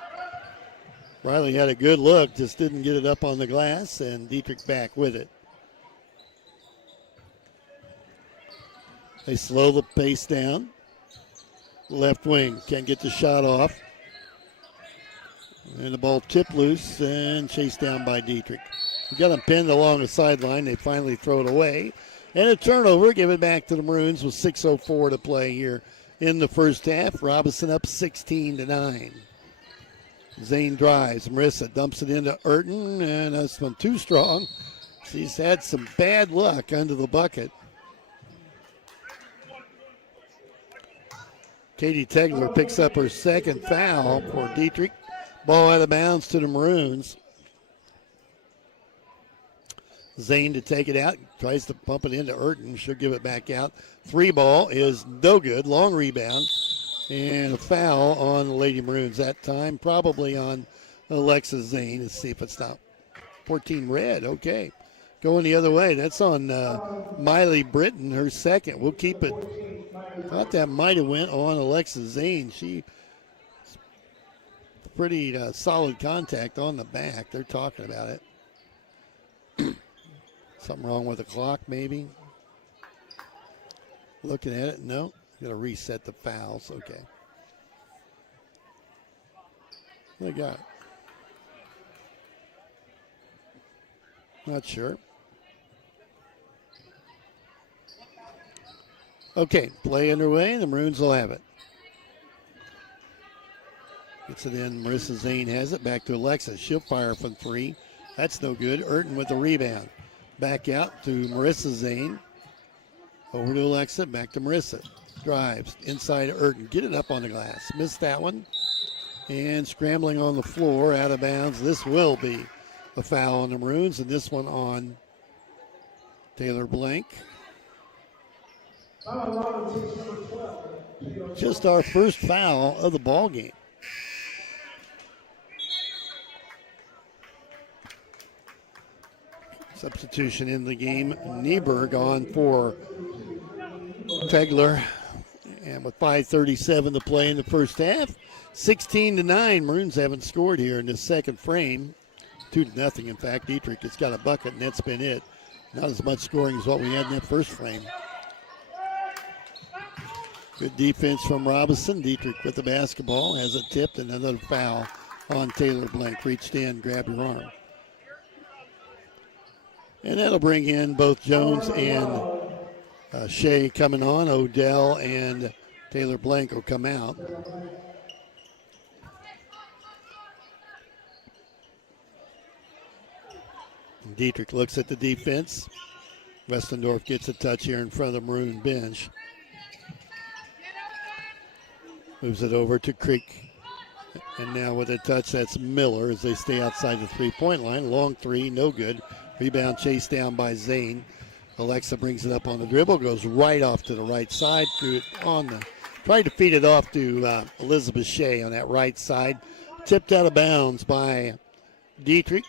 Riley had a good look, just didn't get it up on the glass, and Dietrich back with it. They slow the pace down. Left wing, can't get the shot off. And the ball tipped loose and chased down by Dietrich. We got him pinned along the sideline. They finally throw it away. And a turnover, give it back to the Maroons with 6:04 to play here in the first half. Robinson up 16-9. Zane drives. Marissa dumps it into Urton, and that's one too strong. She's had some bad luck under the bucket. Katie Tegler picks up her second foul for Dietrich. Ball out of bounds to the Maroons. Zane to take it out, tries to pump it into Urton. She'll give it back out. 3 ball is no good. Long rebound. And a foul on the Lady Maroons that time, probably on Alexa Zane. Let's see if it's not 14 red. Okay. Going the other way. That's on Miley Britton, her second. We'll keep it Thought that might have went on Alexa Zane. She pretty solid contact on the back. They're talking about it. Something wrong with the clock, maybe. Looking at it, no. Got to reset the fouls. Okay. They got it. Not sure. Okay, play underway. The Maroons will have it. Gets it in. Marissa Zane has it. Back to Alexa. She'll fire from 3. That's no good. Urton with the rebound. Back out to Marissa Zane. Over to Alexa. Back to Marissa. Drives. Inside Urton. Get it up on the glass. Missed that one. And scrambling on the floor. Out of bounds. This will be a foul on the Maroons. And this one on Taylor Blank. Just our first foul of the ball game. Substitution in the game. Nieberg on for Tegler. And with 5:37 to play in the first half, 16-9. Maroons haven't scored here in the second frame. 2-0, in fact. Dieterich has got a bucket, and that's been it. Not as much scoring as what we had in that first frame. Good defense from Robinson. Dieterich with the basketball. Has it tipped, and another foul on Taylor Blank. Reached in, grabbed your arm. And that'll bring in both Jones and Shea coming on. Odell and Taylor Blank will come out. Dieterich looks at the defense. Westendorf gets a touch here in front of the Maroon bench. Moves it over to Creek. And now with a touch, that's Miller as they stay outside the three-point line. Long three, no good. Rebound chased down by Zane. Alexa brings it up on the dribble, goes right off to the right side. Threw it on the, tried to feed it off to Elizabeth Shea on that right side. Tipped out of bounds by Dieterich,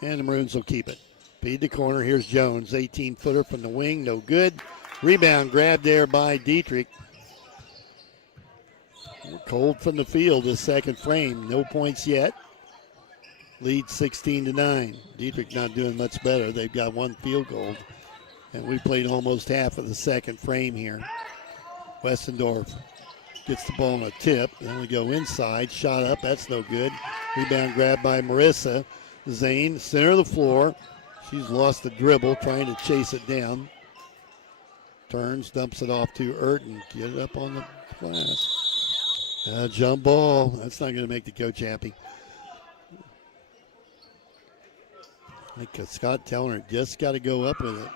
and the Maroons will keep it. Feed the corner. Here's Jones, 18-footer from the wing, no good. Rebound grabbed there by Dieterich. We're cold from the field this second frame. No points yet. Lead 16-9. Dieterich not doing much better. They've got one field goal. And we played almost half of the second frame here. Westendorf gets the ball on a tip. Then we go inside. Shot up. That's no good. Rebound grabbed by Marissa Zane. Center of the floor. She's lost the dribble, trying to chase it down. Turns, dumps it off to Urton. Get it up on the glass. Jump ball. That's not going to make the coach happy. I think Scott telling her just got to go up with it.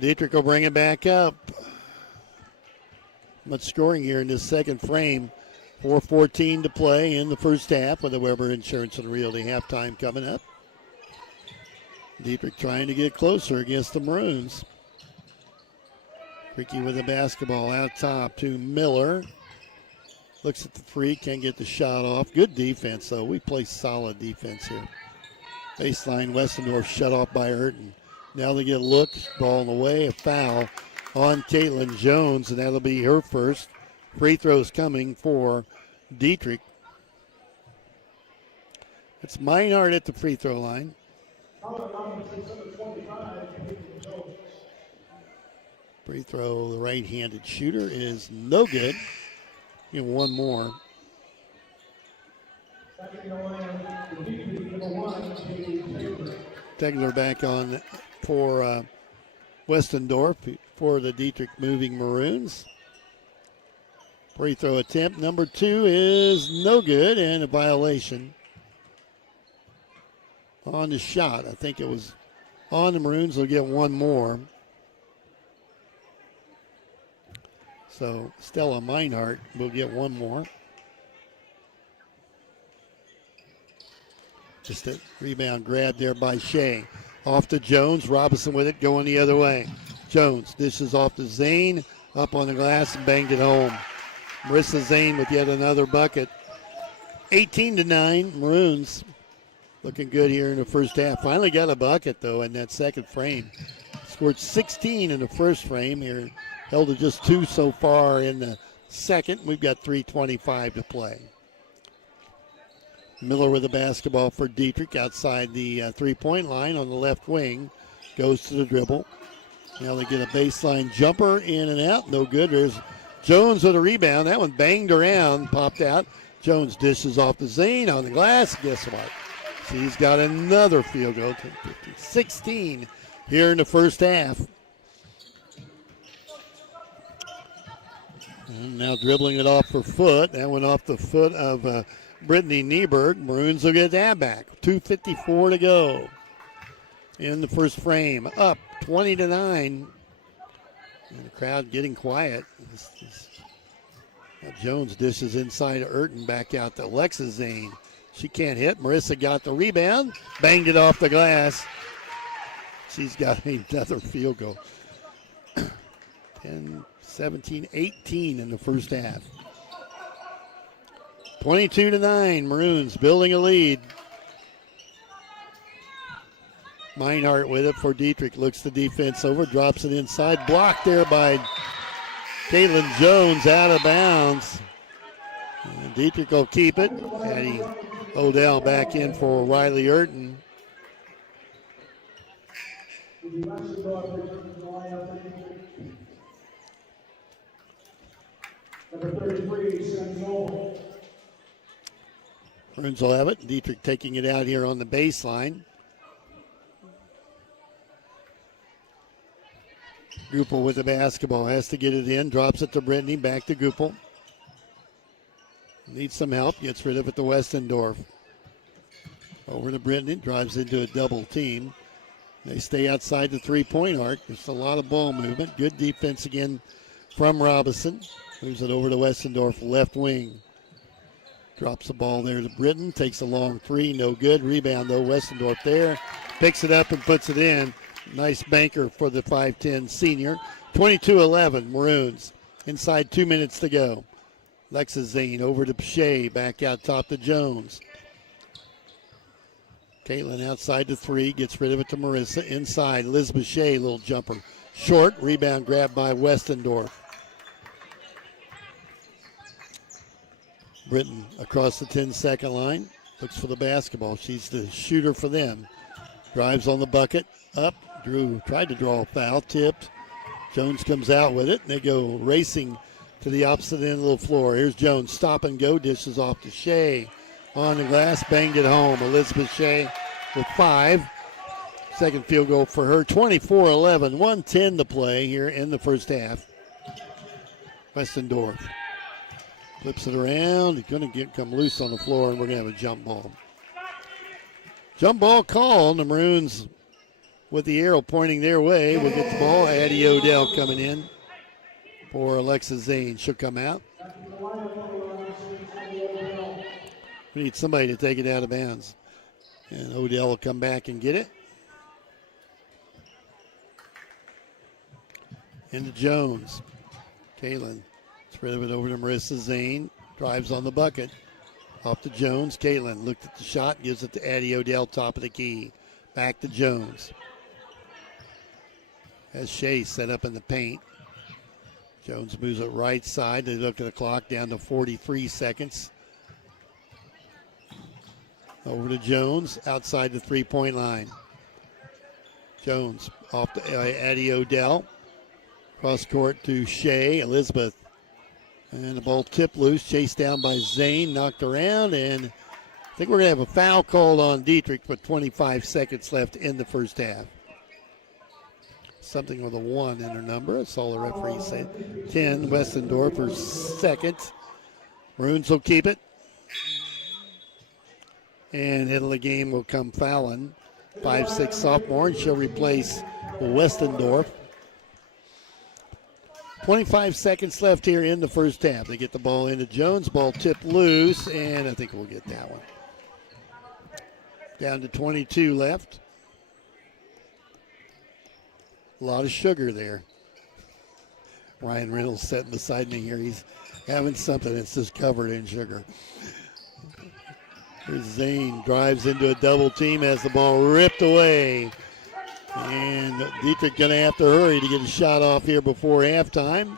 Dieterich will bring it back up. Much scoring here in this second frame. 4:14 to play in the first half with the Weber Insurance and Realty halftime coming up. Dieterich trying to get closer against the Maroons. Ricky with the basketball out top to Miller. Looks at the three, can't get the shot off. Good defense, though. We play solid defense here. Baseline, Westendorf shut off by Urton. Now they get a look, ball in the way, a foul on Caitlin Jones, and that'll be her first. Free throws coming for Dieterich. It's Meinhardt at the free throw line. Free throw, the right-handed shooter is no good. One more. Tegler back on for Westendorf for the Dieterich Moving Maroons. Free throw attempt number 2 is no good, and a violation on the shot. I think it was on the Maroons. They'll get one more. So Stella Meinhardt will get one more. Just a rebound grab there by Shea. Off to Jones. Robinson with it going the other way. Jones dishes off to Zane. Up on the glass and banged it home. Marissa Zane with yet another bucket. 18-9. Maroons looking good here in the first half. Finally got a bucket, though, in that second frame. Scored 16 in the first frame here. Held to just 2 so far in the second. We've got 3:25 to play. Miller with the basketball for Dieterich outside the three-point line on the left wing. Goes to the dribble. Now they get a baseline jumper in and out. No good. There's Jones with a rebound. That one banged around, popped out. Jones dishes off to Zane on the glass. Guess what? He's got another field goal. 16 here in the first half. And now dribbling it off her foot. That went off the foot of Brittany Nieberg. Maroons will get that back. 2:54 to go in the first frame. Up 20-9. And the crowd getting quiet. Jones dishes inside to Urton, back out to Alexa Zane. She can't hit. Marissa got the rebound, banged it off the glass. She's got another field goal. 10, 17, 18 in the first half. 22-9, Maroons building a lead. Meinhardt with it for Dieterich. Looks the defense over, drops it inside. Blocked there by Caitlin Jones, out of bounds. And Dieterich will keep it. Addie Odell back in for Riley Urton. Maroons will have it. Dieterich taking it out here on the baseline. Goupel with the basketball, has to get it in, drops it to Brittany, back to Goupel. Needs some help, gets rid of it to Westendorf. Over to Brittany, drives into a double team. They stay outside the three-point arc. There's a lot of ball movement. Good defense again from Robinson. Moves it over to Westendorf, left wing. Drops the ball there to Britton, takes a long three, no good. Rebound though, Westendorf there. Picks it up and puts it in. Nice banker for the 5'10 senior. 22-11, Maroons. Inside 2 minutes to go. Lexa Zane over to Shea, back out top to Jones. Caitlin outside to three, gets rid of it to Marissa. Inside, Elizabeth Shea, little jumper. Short, rebound grabbed by Westendorf. Britton across the 10-second line. Looks for the basketball. She's the shooter for them. Drives on the bucket. Up. Drew tried to draw a foul. Tipped. Jones comes out with it. And they go racing to the opposite end of the floor. Here's Jones. Stop and go. Dishes off to Shea. On the glass. Banged it home. Elizabeth Shea with 5. Second field goal for her. 24-11. 1:10 to play here in the first half. Westendorf flips it around. He's going to come loose on the floor, and we're going to have a jump ball. Jump ball call. The Maroons with the arrow pointing their way will get the ball. Addie Odell coming in for Alexa Zane. She'll come out. We need somebody to take it out of bounds. And Odell will come back and get it. Into Jones. Caitlin. Spread it over to Marissa Zane. Drives on the bucket. Off to Jones. Caitlin looked at the shot. Gives it to Addie Odell, top of the key. Back to Jones. As Shea set up in the paint. Jones moves it right side. They look at the clock, down to 43 seconds. Over to Jones, outside the three-point line. Jones off to Addie Odell. Cross court to Shea. Elizabeth. And the ball tipped loose, chased down by Zane, knocked around, and I think we're going to have a foul called on Dieterich with 25 seconds left in the first half. Something with a 1 in her number. I saw the referee say 10. Westendorf for second. Maroons will keep it. And into the game will come Fallon, 5'6" sophomore, and she'll replace Westendorf. 25 seconds left here in the first half. They get the ball into Jones. Ball tipped loose, and I think we'll get that one. Down to 22 left. A lot of sugar there. Ryan Reynolds sitting beside me here. He's having something that's just covered in sugar. Here's Zane, drives into a double team, has the ball ripped away. And Dietrich going to have to hurry to get a shot off here before halftime.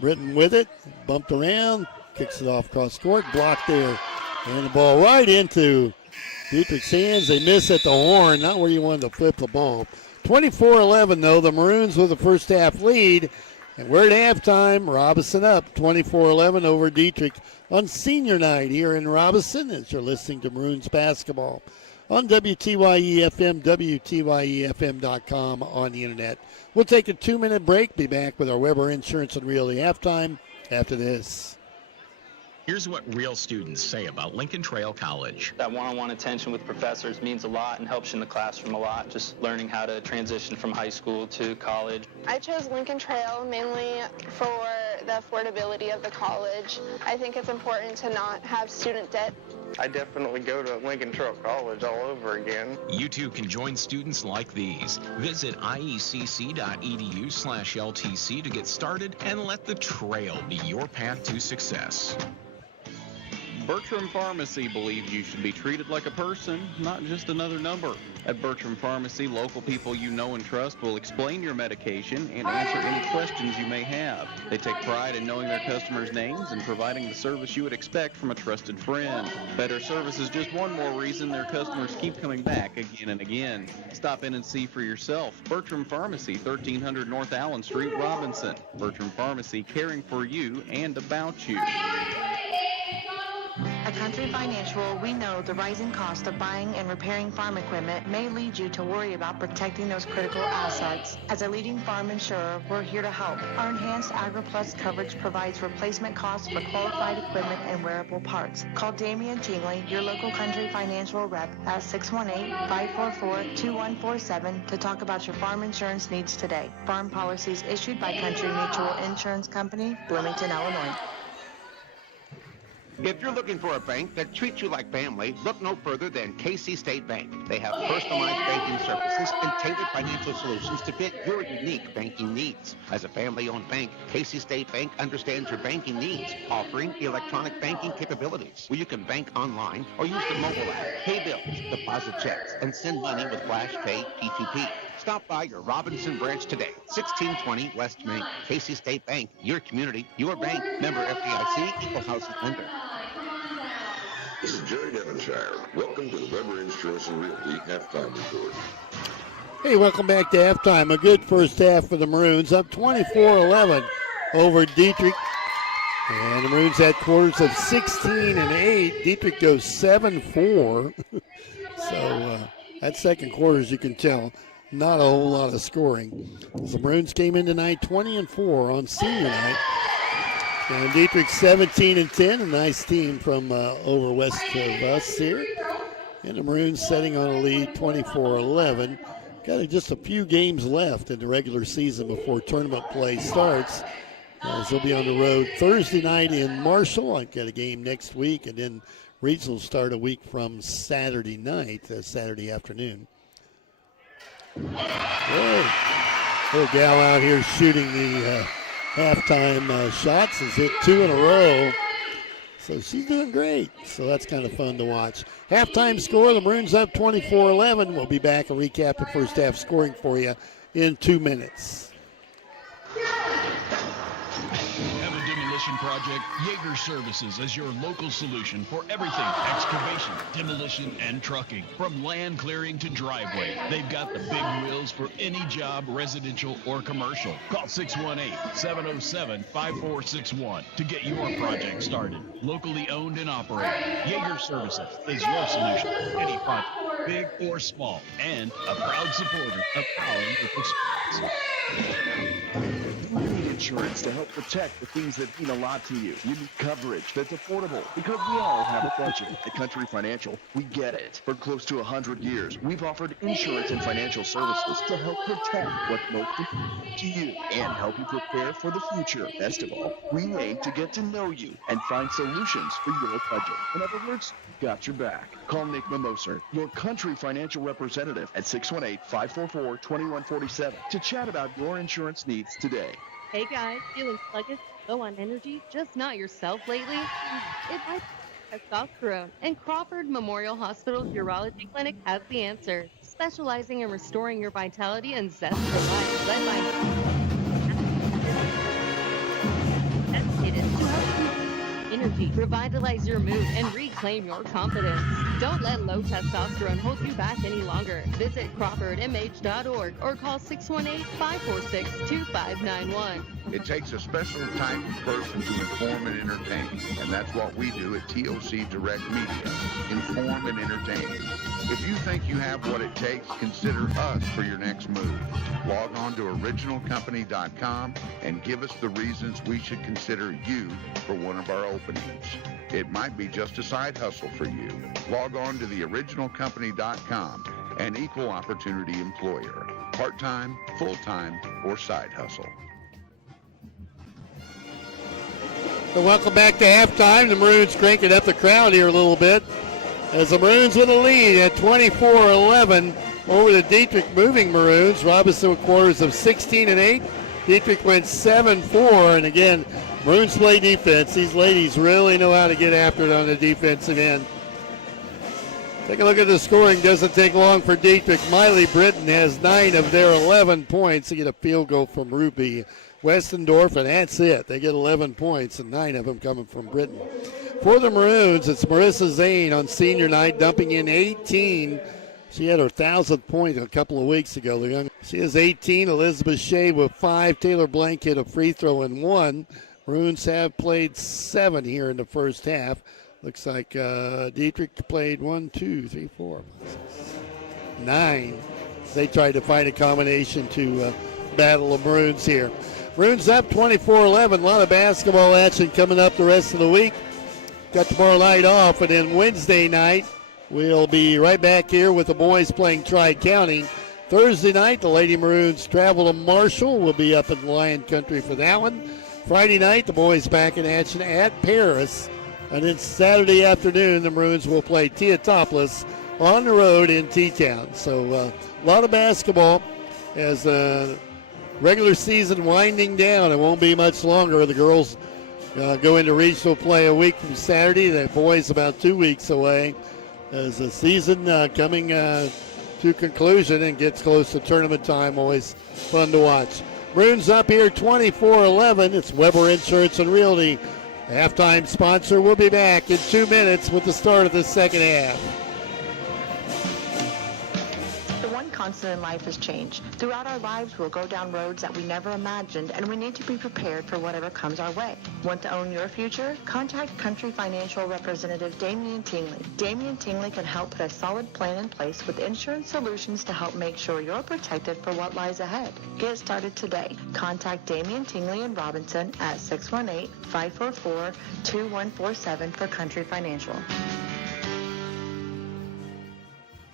Britton with it, bumped around, kicks it off cross court, blocked there. And the ball right into Dietrich's hands. They miss at the horn, not where you wanted to flip the ball. 24-11 though, the Maroons with the first half lead. And we're at halftime, Robinson up 24-11 over Dietrich on senior night here in Robinson as you're listening to Maroons basketball on WTYE-FM, WTYEFM.com on the internet. We'll take a 2-minute break, be back with our Weber Insurance and Realty halftime after this. Here's what real students say about Lincoln Trail College. That one-on-one attention with professors means a lot and helps you in the classroom a lot, just learning how to transition from high school to college. I chose Lincoln Trail mainly for the affordability of the college. I think it's important to not have student debt. I definitely go to Lincoln Trail College all over again. You too can join students like these. Visit iecc.edu/LTC to get started and let the trail be your path to success. Bertram Pharmacy believes you should be treated like a person, not just another number. At Bertram Pharmacy, local people you know and trust will explain your medication and answer any questions you may have. They take pride in knowing their customers' names and providing the service you would expect from a trusted friend. Better service is just one more reason their customers keep coming back again and again. Stop in and see for yourself. Bertram Pharmacy, 1300 North Allen Street, Robinson. Bertram Pharmacy, caring for you and about you. At Country Financial, we know the rising cost of buying and repairing farm equipment may lead you to worry about protecting those critical assets. As a leading farm insurer, we're here to help. Our enhanced AgriPlus coverage provides replacement costs for qualified equipment and wearable parts. Call Damian Tingley, your local Country Financial rep, at 618-544-2147 to talk about your farm insurance needs today. Farm policies issued by Country Mutual Insurance Company, Bloomington, Illinois. If you're looking for a bank that treats you like family, look no further than KC State Bank. They have personalized banking services and tailored financial solutions to fit your unique banking needs. As a family-owned bank, KC State Bank understands your banking needs, offering electronic banking capabilities where you can bank online or use the mobile app, pay bills, deposit checks, and send money with Flash Pay P2P. Stop by your Robinson branch today, 1620 West Main. KC State Bank, your community, your bank. Member FDIC, equal housing lender. This is Jerry Devonshire. Welcome to the Weber Insurance and Realty Halftime Report. Hey, welcome back to halftime. A good first half for the Maroons, up 24-11 over Dietrich. And the Maroons had quarters of 16 and 8. Dietrich goes 7-4. So that second quarter, as you can tell, not a whole lot of scoring. The Maroons came in tonight 20-4 on senior night. And Dietrich 17-10, a nice team from over west of us here. And the Maroons setting on a lead 24-11. Got just a few games left in the regular season before tournament play starts. As they'll be on the road Thursday night in Marshall. I've got a game next week, and then regional start a week from Saturday night, Saturday afternoon. Good. Little gal out here shooting the halftime shots, has hit 2 in a row. So she's doing great. So that's kind of fun to watch. Halftime score, the Maroons up 24-11. We'll be back and recap the first half scoring for you in 2 minutes. Have a demolition project? Yeager Services is your local solution for everything excavation, demolition, and trucking. From land clearing to driveway, they've got the big wheels for any job, residential or commercial. Call 618-707-5461 to get your project started. Locally owned and operated, Yeager Services is your solution for any project, big or small, and a proud supporter of Powering with Experience. You need insurance to help protect the things that mean a lot to you. You need coverage that's affordable because we all have a budget. At Country Financial, we get it. For close to 100 years, we've offered insurance and financial services to help protect what's most important to you and help you prepare for the future. Best of all, we aim to get to know you and find solutions for your budget. In other words, got your back. Call Nick Mimoser, your Country Financial representative at 618-544-2147 to chat about your insurance needs today. Hey guys, feeling sluggish, low on energy, just not yourself lately? It might be testosterone, and Crawford Memorial Hospital Urology Clinic has the answer. specializing in restoring your vitality and zest for life, led by dedicated to help energy, revitalize your mood, and reclaim your confidence. Don't let low testosterone hold you back any longer. Visit CrawfordMH.org or call 618-546-2591. It takes a special type of person to inform and entertain, and that's what we do at TOC Direct Media. Inform and entertain. If you think you have what it takes, consider us for your next move. Log on to originalcompany.com and give us the reasons we should consider you for one of our openings. It might be just a side hustle for you. Log on to theoriginalcompany.com, an equal opportunity employer. Part-time, full-time, or side hustle. So welcome back to halftime. The Maroons cranking up the crowd here a little bit, as the Maroons with a lead at 24-11 over the Dieterich Moving Maroons. Robinson with quarters of 16-8. Dieterich went 7-4, and again, Maroons play defense. These ladies really know how to get after it on the defensive end. Take a look at the scoring. Doesn't take long for Dieterich. Miley Britton has 9 of their 11 points. They get a field goal from Ruby Westendorf, and that's it. They get 11 points, and 9 of them coming from Britton. For the Maroons, it's Marissa Zane on senior night, dumping in 18. She had her 1,000th point a couple of weeks ago. She has 18. Elizabeth Shea with 5. Taylor Blank hit a free throw in 1. Maroons have played 7 here in the first half. Looks like Dieterich played 1, 2, 3, 4, 9. They tried to find a combination to battle the Maroons here. Maroons up 24-11. A lot of basketball action coming up the rest of the week. Got tomorrow night off, and then Wednesday night we'll be right back here with the boys playing Tri-County. Thursday night, the Lady Maroons travel to Marshall. We'll be up in Lion Country for that one. Friday night, the boys back in action at Paris. And then Saturday afternoon, the Maroons will play Teotopoulos on the road in T-Town. So a lot of basketball as the regular season winding down. It won't be much longer. The girls go into regional play a week from Saturday. The boys about 2 weeks away as the season coming to conclusion and gets close to tournament time. Always fun to watch. Maroons up here 24-11. It's Weber Insurance and Realty. The halftime sponsor will be back in 2 minutes with the start of the second half. The one constant in life is change. Throughout our lives, we'll go down roads that we never imagined, and we need to be prepared for whatever comes our way. Want to own your future? Contact Country Financial Representative Damian Tingley. Damian Tingley can help put a solid plan in place with insurance solutions to help make sure you're protected for what lies ahead. Get started today. Contact Damian Tingley in Robinson at 618-544-2147 for Country Financial.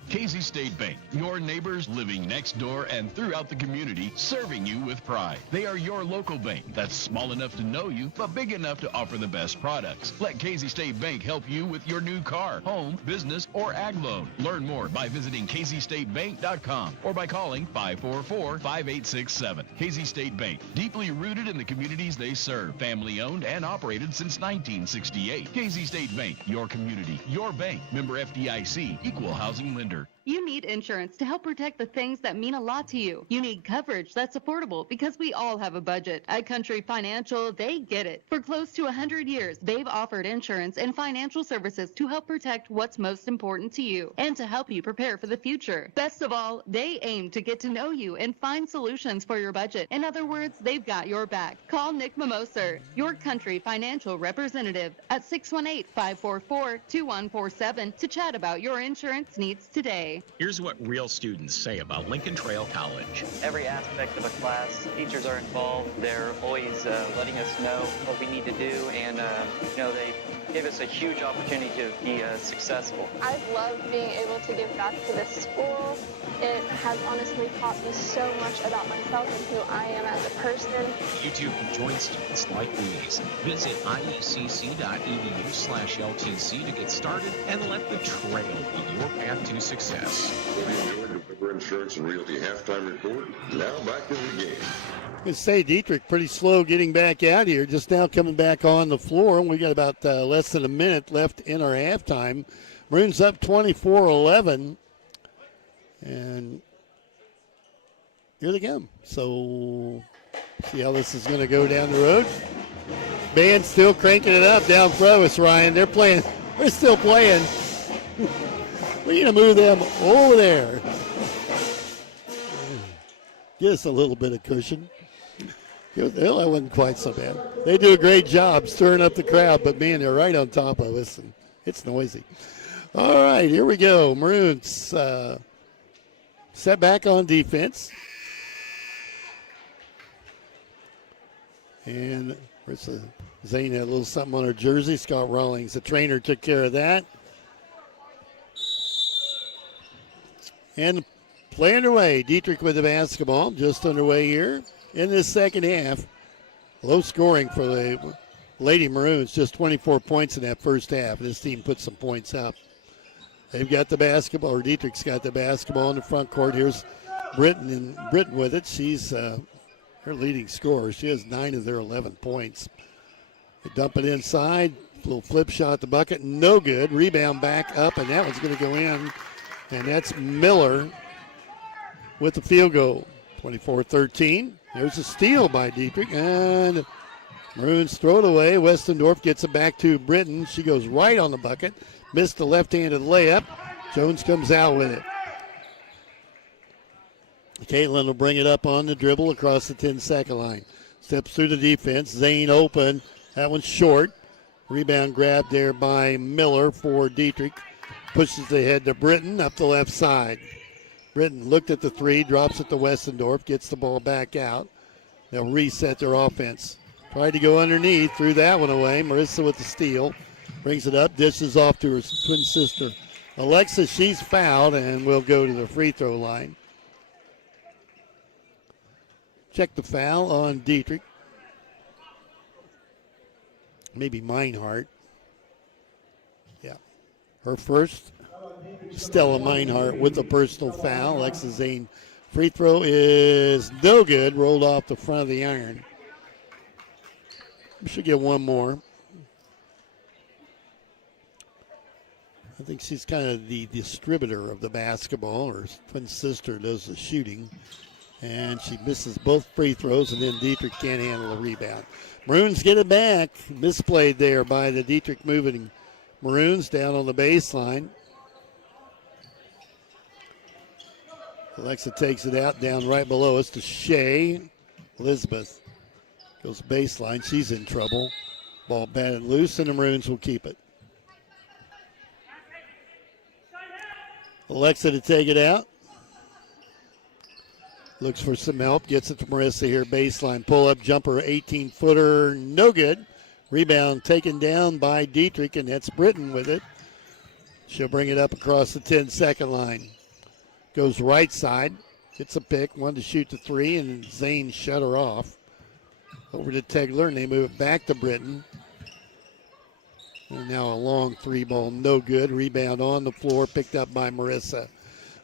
KZ State Bank, your neighbors living next door and throughout the community, serving you with pride. They are your local bank that's small enough to know you, but big enough to offer the best products. Let KZ State Bank help you with your new car, home, business, or ag loan. Learn more by visiting kzstatebank.com or by calling 544-5867. KZ State Bank, deeply rooted in the communities they serve. Family owned and operated since 1968. KZ State Bank, your community, your bank. Member FDIC, equal housing lender. You need insurance to help protect the things that mean a lot to you. You need coverage that's affordable because we all have a budget. At Country Financial, they get it. For close to 100 years, they've offered insurance and financial services to help protect what's most important to you and to help you prepare for the future. Best of all, they aim to get to know you and find solutions for your budget. In other words, they've got your back. Call Nick Mimoser, your Country Financial representative, at 618-544-2147 to chat about your insurance needs today. Here's what real students say about Lincoln Trail College. Every aspect of a class, teachers are involved. They're always letting us know what we need to do, and they give us a huge opportunity to be successful. I've loved being able to give back to this school. It has honestly taught me so much about myself and who I am as a person. You too can join students like these. Visit iecc.edu/LTC to get started and let the trail be your path to success. Hope you enjoyed the Weber Insurance and Realty halftime report. Now back to the game. I can say Dieterich pretty slow getting back out here. Just now coming back on the floor. We got about less than a minute left in our halftime. Maroons up 24-11. And here they come. So see how this is going to go down the road. Band still cranking it up down front with Ryan. They're playing. They're still playing. We need to move them over there. Get us a little bit of cushion. That wasn't quite so bad. They do a great job stirring up the crowd, but man, they're right on top of us, and it's noisy. All right, here we go. Maroons set back on defense. And Zane had a little something on her jersey. Scott Rawlings, the trainer, took care of that. And play underway. Dieterich with the basketball, just underway here in this second half. Low scoring for the Lady Maroons, just 24 points in that first half. This team put some points up. They've got the basketball, or Dietrich's got the basketball in the front court. Here's Britton with it. She's her leading scorer. She has 9 of their 11 points. They dump it inside. Little flip shot at the bucket. No good. Rebound back up, and that one's going to go in. And that's Miller with the field goal. 24-13. There's a steal by Dieterich. And Maroons throw it away. Westendorf gets it back to Britton. She goes right on the bucket. Missed the left-handed layup. Jones comes out with it. Caitlin will bring it up on the dribble across the 10-second line. Steps through the defense. Zane open. That one's short. Rebound grabbed there by Miller for Dieterich. Pushes the head to Britton up the left side. Britton looked at the three, drops it to Westendorf, gets the ball back out. They'll reset their offense. Tried to go underneath, threw that one away. Marissa with the steal. Brings it up, dishes off to her twin sister. Alexa, she's fouled and will go to the free throw line. Check the foul on Dieterich. Maybe Meinhardt. Yeah. Her first. Stella Meinhardt with a personal foul. Alexa Zane free throw is no good. Rolled off the front of the iron. We should get one more. I think she's kind of the distributor of the basketball. Her twin sister does the shooting. And she misses both free throws, and then Dieterich can't handle the rebound. Maroons get it back. Misplayed there by the Dieterich Movin Maroons down on the baseline. Alexa takes it out down right below us to Shea. Elizabeth goes baseline. She's in trouble. Ball batted loose, and the Maroons will keep it. Alexa to take it out. Looks for some help. Gets it to Marissa here. Baseline pull-up jumper, 18-footer. No good. Rebound taken down by Dieterich, and that's Britton with it. She'll bring it up across the 10-second line. Goes right side. Gets a pick. Wanted to shoot the three, and Zane shut her off. Over to Tegler, and they move it back to Britton. And now a long three ball. No good. Rebound on the floor. Picked up by Marissa.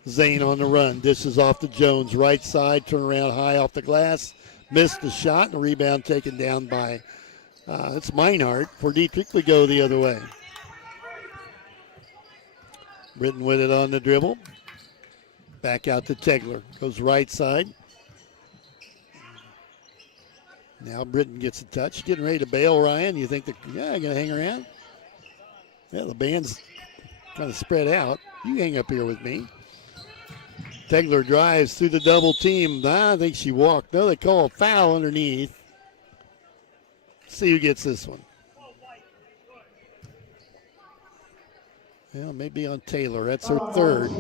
Zane on the run. Dishes off to Jones. Right side. Turn around high off the glass. Missed the shot. And the rebound taken down by, it's Meinhardt. For Dieterich, we go the other way. Britton with it on the dribble. Back out to Tegler. Goes right side. Now Britton gets a touch. Getting ready to bail, Ryan. You think going to hang around? Yeah, the band's kind of spread out. You hang up here with me. Tegler drives through the double team. I think she walked. No, they call a foul underneath. Let's see who gets this one. Well, maybe on Taylor. That's her third.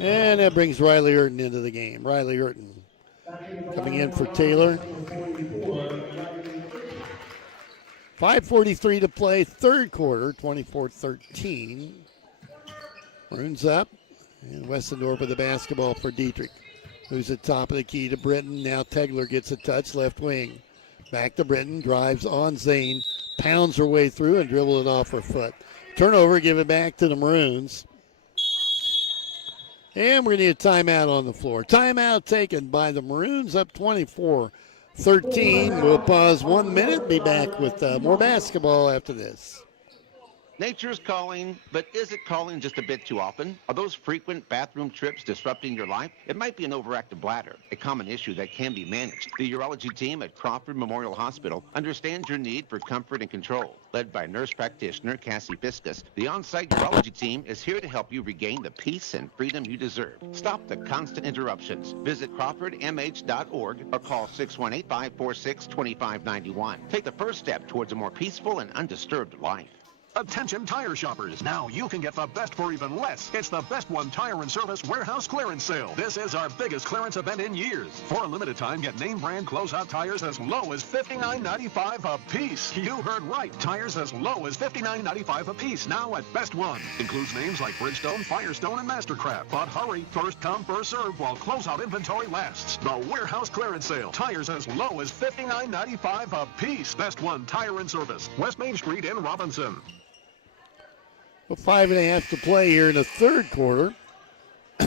And that brings Riley Urton into the game. Riley Urton coming in for Taylor. 5:43 to play, third quarter, 24-13. Maroons up. And Westendorf with the basketball for Dieterich. Who's at top of the key to Britton. Now Tegler gets a touch, left wing. Back to Britton, drives on Zane. Pounds her way through and dribbles it off her foot. Turnover, give it back to the Maroons. And we're going to need a timeout on the floor. Timeout taken by the Maroons, up 24-13. We'll pause 1 minute, be back with more basketball after this. Nature's calling, but is it calling just a bit too often? Are those frequent bathroom trips disrupting your life? It might be an overactive bladder, a common issue that can be managed. The urology team at Crawford Memorial Hospital understands your need for comfort and control. Led by nurse practitioner Cassie Fiscus, the on-site urology team is here to help you regain the peace and freedom you deserve. Stop the constant interruptions. Visit crawfordmh.org or call 618-546-2591. Take the first step towards a more peaceful and undisturbed life. Attention tire shoppers. Now you can get the best for even less. It's the Best One Tire and Service Warehouse Clearance Sale. This is our biggest clearance event in years. For a limited time, get name brand closeout tires as low as $59.95 a piece. You heard right. Tires as low as $59.95 a piece now at Best One. Includes names like Bridgestone, Firestone, and Mastercraft. But hurry, first come, first serve while closeout inventory lasts. The Warehouse Clearance Sale. Tires as low as $59.95 a piece. Best One Tire and Service. West Main Street in Robinson. Well, 5.5 to play here in the third quarter.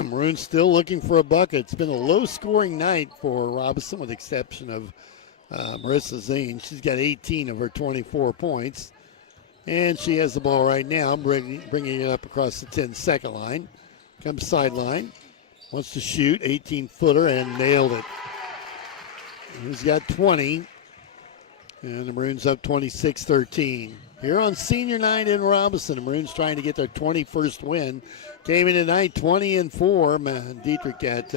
Maroons still looking for a bucket. It's been a low-scoring night for Robinson, with the exception of Marissa Zane. She's got 18 of her 24 points. And she has the ball right now, bringing it up across the 10-second line. Comes sideline. Wants to shoot, 18-footer, and nailed it. He's got 20. And the Maroons up 26-13. Here on senior night in Robinson, the Maroons trying to get their 21st win. Came in tonight 20-4. Dieterich at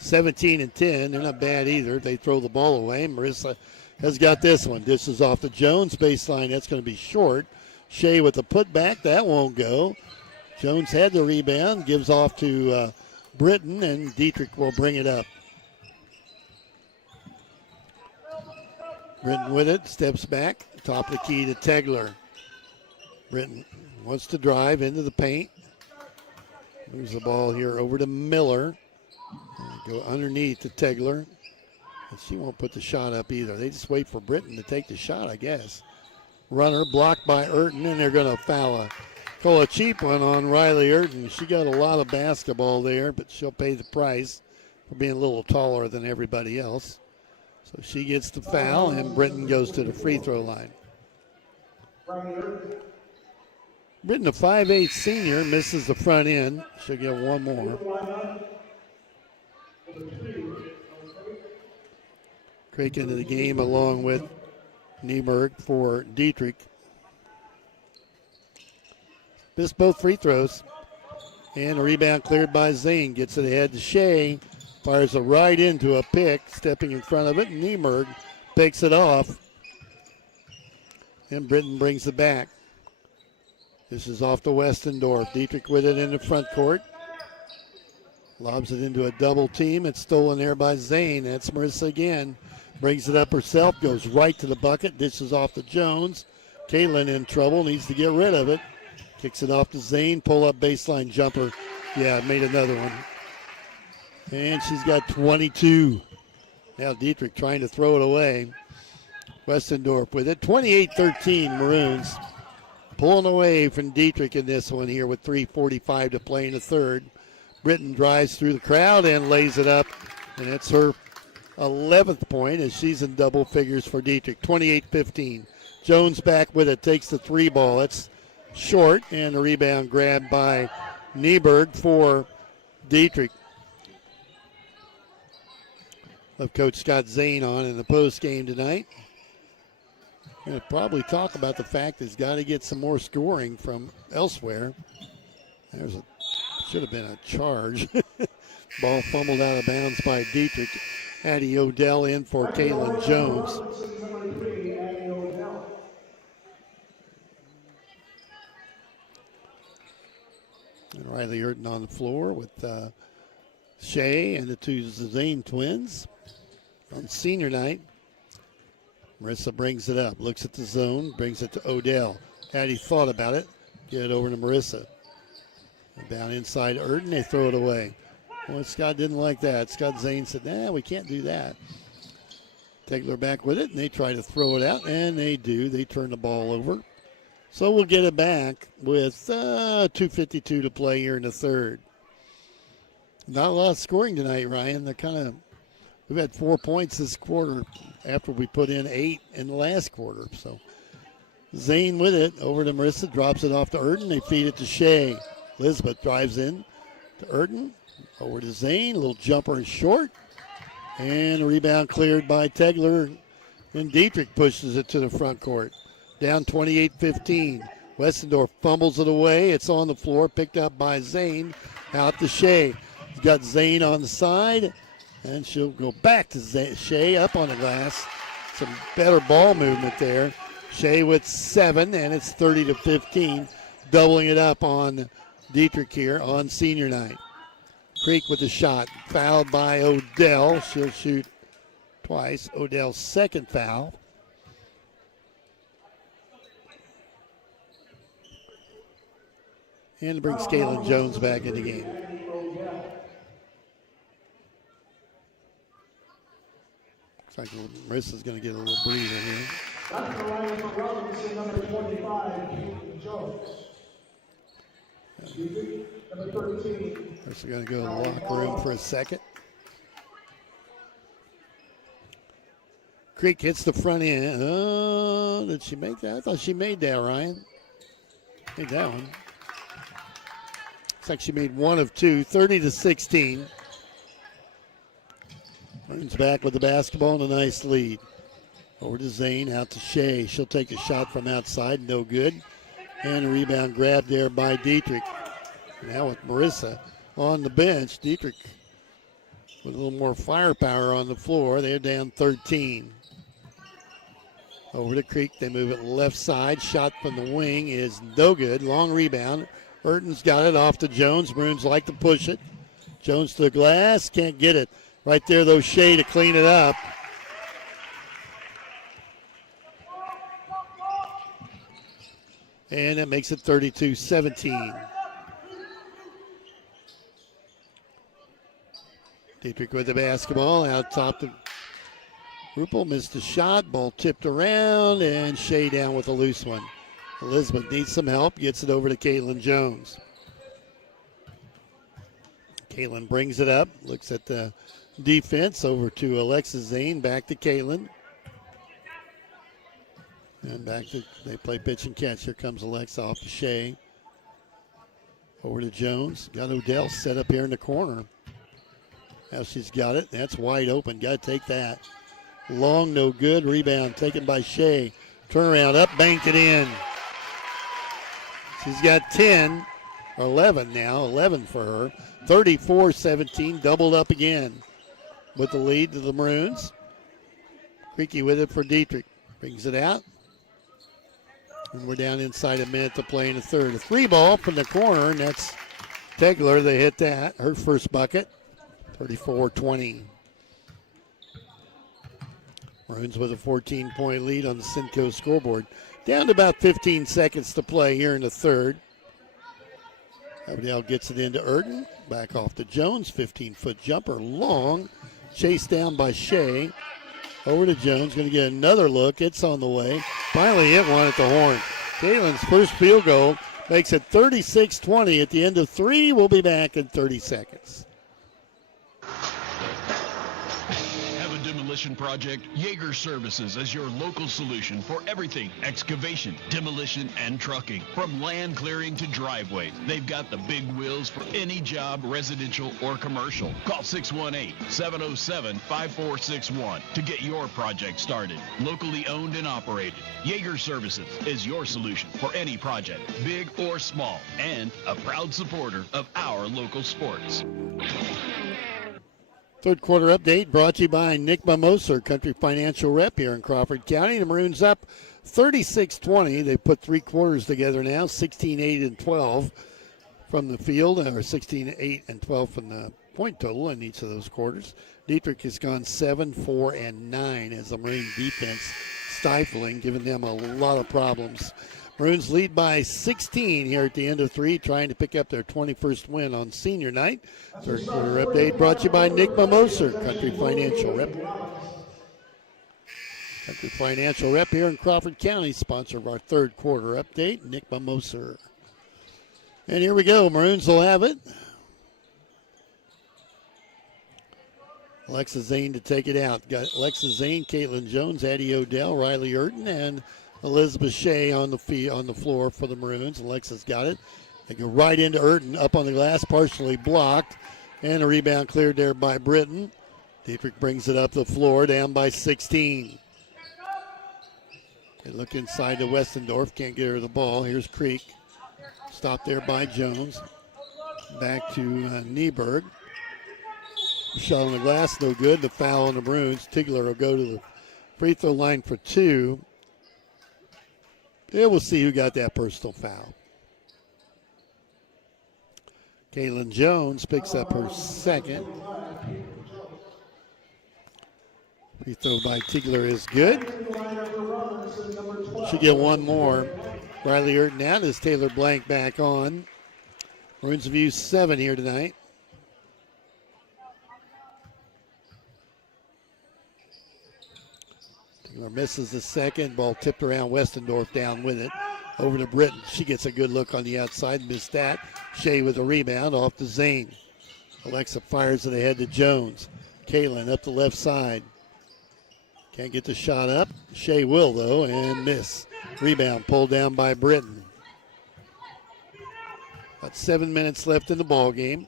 17-10. They're not bad either. They throw the ball away. Marissa has got this one. Dishes off the Jones baseline. That's going to be short. Shea with the putback. That won't go. Jones had the rebound. Gives off to Britton, and Dieterich will bring it up. Britton with it. Steps back. Top of the key to Tegler. Britton wants to drive into the paint. Moves the ball here over to Miller. Go underneath to Tegler. And she won't put the shot up either. They just wait for Britton to take the shot, I guess. Runner blocked by Urton, and they're going to call a cheap one on Riley Urton. She got a lot of basketball there, but she'll pay the price for being a little taller than everybody else. So she gets the foul, and Britton goes to the free throw line. Britton, a 5'8" senior, misses the front end. She'll get one more. Craig into the game along with Nieberg for Dieterich. Missed both free throws. And a rebound cleared by Zane. Gets it ahead to Shea. Fires it right into a pick, stepping in front of it. Nieberg picks it off. And Britton brings it back. This is off to Westendorf. Dieterich with it in the front court. Lobs it into a double team. It's stolen there by Zane. That's Marissa again. Brings it up herself. Goes right to the bucket. Dishes off to Jones. Caitlin in trouble. Needs to get rid of it. Kicks it off to Zane. Pull up baseline jumper. Yeah, made another one. And she's got 22. Now Dieterich trying to throw it away. Westendorf with it. 28-13 Maroons. Pulling away from Dieterich in this one here with 3:45 to play in the third. Britton drives through the crowd and lays it up. And that's her 11th point as she's in double figures for Dieterich. 28-15. Jones back with it. Takes the three ball. That's short. And the rebound grabbed by Nieberg for Dieterich. Of Coach Scott Zane on in the post game tonight. Going to probably talk about the fact that he's got to get some more scoring from elsewhere. Should have been a charge. Ball fumbled out of bounds by Dieterich. Addie Odell in for Caitlin Jones. And Riley Urton on the floor with Shea and the two Zane twins. On senior night, Marissa brings it up, looks at the zone, brings it to Odell. Addie thought about it, get it over to Marissa. Down inside Urton, they throw it away. Well, Scott didn't like that. Scott Zane said, nah, we can't do that. Tegler back with it, and they try to throw it out, and they do. They turn the ball over. So we'll get it back with 2:52 to play here in the third. Not a lot of scoring tonight, Ryan. We've had 4 points this quarter after we put in 8 in the last quarter. So Zane with it. Over to Marissa. Drops it off to Urton. They feed it to Shea. Elizabeth drives in to Urton. Over to Zane. A little jumper and short. And a rebound cleared by Tegler. And Dietrich pushes it to the front court. Down 28-15. Westendorf fumbles it away. It's on the floor. Picked up by Zane. Out to Shea. He's got Zane on the side. And she'll go back to Shea up on the glass. Some better ball movement there. Shea with 7, and it's 30-15. Doubling it up on Dietrich here on senior night. Creek with the shot. Fouled by Odell. She'll shoot twice. Odell's second foul. And brings Caitlin Jones back in the game. Looks like Marissa's going to get a little breather here. That's the line for Robinson, number 25, Jones. Number 13. Marissa going to go to the locker room for a second. Creek hits the front end. Oh, did she make that? I thought she made that, Ryan. Made that one. Looks like she made one of two, 30-16. Maroons back with the basketball and a nice lead. Over to Zane, out to Shea. She'll take a shot from outside, no good. And a rebound grab there by Dietrich. Now with Marissa on the bench, Dietrich with a little more firepower on the floor. They're down 13. Over to Creek, they move it left side. Shot from the wing is no good. Long rebound. Urton's got it off to Jones. Maroons like to push it. Jones to the glass, can't get it. Right there, though, Shea to clean it up. And that makes it 32-17. Dietrich with the basketball out top to Ruppel. Missed the shot. Ball tipped around, and Shea down with a loose one. Elizabeth needs some help. Gets it over to Caitlin Jones. Caitlin brings it up. Looks at the defense. Over to Alexa Zane. Back to Caitlin. And back to, they play pitch and catch. Here comes Alexa off to Shea. Over to Jones. Got Odell set up here in the corner. Now she's got it. That's wide open. Got to take that. Long, no good. Rebound taken by Shea. Turnaround up, banked it in. She's got 10, 11 now, 11 for her. 34-17, doubled up again with the lead to the Maroons. Creaky with it for Dietrich. Brings it out. And we're down inside a minute to play in the third. A 3-ball from the corner, and that's Tegler. They hit that, her first bucket. 34-20. Maroons with a 14-point lead on the Simcoe scoreboard. Down to about 15 seconds to play here in the third. Abdel gets it into Urton. Back off to Jones. 15-foot jumper. Long. Chased down by Shea. Over to Jones. Going to get another look. It's on the way. Finally hit one at the horn. Caitlin's first field goal makes it 36-20 at the end of 3. We'll be back in 30 seconds. Demolition project, Yeager Services is your local solution for everything excavation, demolition, and trucking. From land clearing to driveways, they've got the big wheels for any job, residential or commercial. Call 618-707-5461 to get your project started. Locally owned and operated, Yeager Services is your solution for any project, big or small, and a proud supporter of our local sports. Third quarter update brought to you by Nick Mimosa, Country Financial Rep here in Crawford County. The Maroons up 36-20. They put 3 quarters together now, 16-8-12 from the field, or 16-8-12 from the point total in each of those quarters. Dietrich has gone 7-4-9 as the Maroon defense stifling, giving them a lot of problems. Maroons lead by 16 here at the end of 3, trying to pick up their 21st win on senior night. Third quarter update brought to you by Nick Mimosa, Country Financial Rep. Country Financial Rep here in Crawford County, sponsor of our third quarter update, Nick Mimosa. And here we go. Maroons will have it. Alexa Zane to take it out. Got Alexa Zane, Caitlin Jones, Addie Odell, Riley Urton, and Elizabeth Shea on the floor for the Maroons. Alexa's got it. They go right into Urton, up on the glass, partially blocked. And a rebound cleared there by Britton. Dietrich brings it up the floor, down by 16. They look inside to Westendorf, can't get her the ball. Here's Creek. Stopped there by Jones. Back to Nieberg. Shot on the glass, no good. The foul on the Maroons. Tigler will go to the free throw line for 2. Yeah, we'll see who got that personal foul. Kaylin Jones picks up her second. Free throw by Tigler is good. Should get one more. Riley Urton out as Taylor Blank back on. Maroons have used 7 here tonight. Tigler misses the second. Ball tipped around. Westendorf down with it. Over to Britton. She gets a good look on the outside. Missed that. Shea with a rebound off to Zane. Alexa fires it ahead to Jones. Kaylin up the left side. Can't get the shot up. Shea will, though, and miss. Rebound pulled down by Britton. About 7 minutes left in the ball game.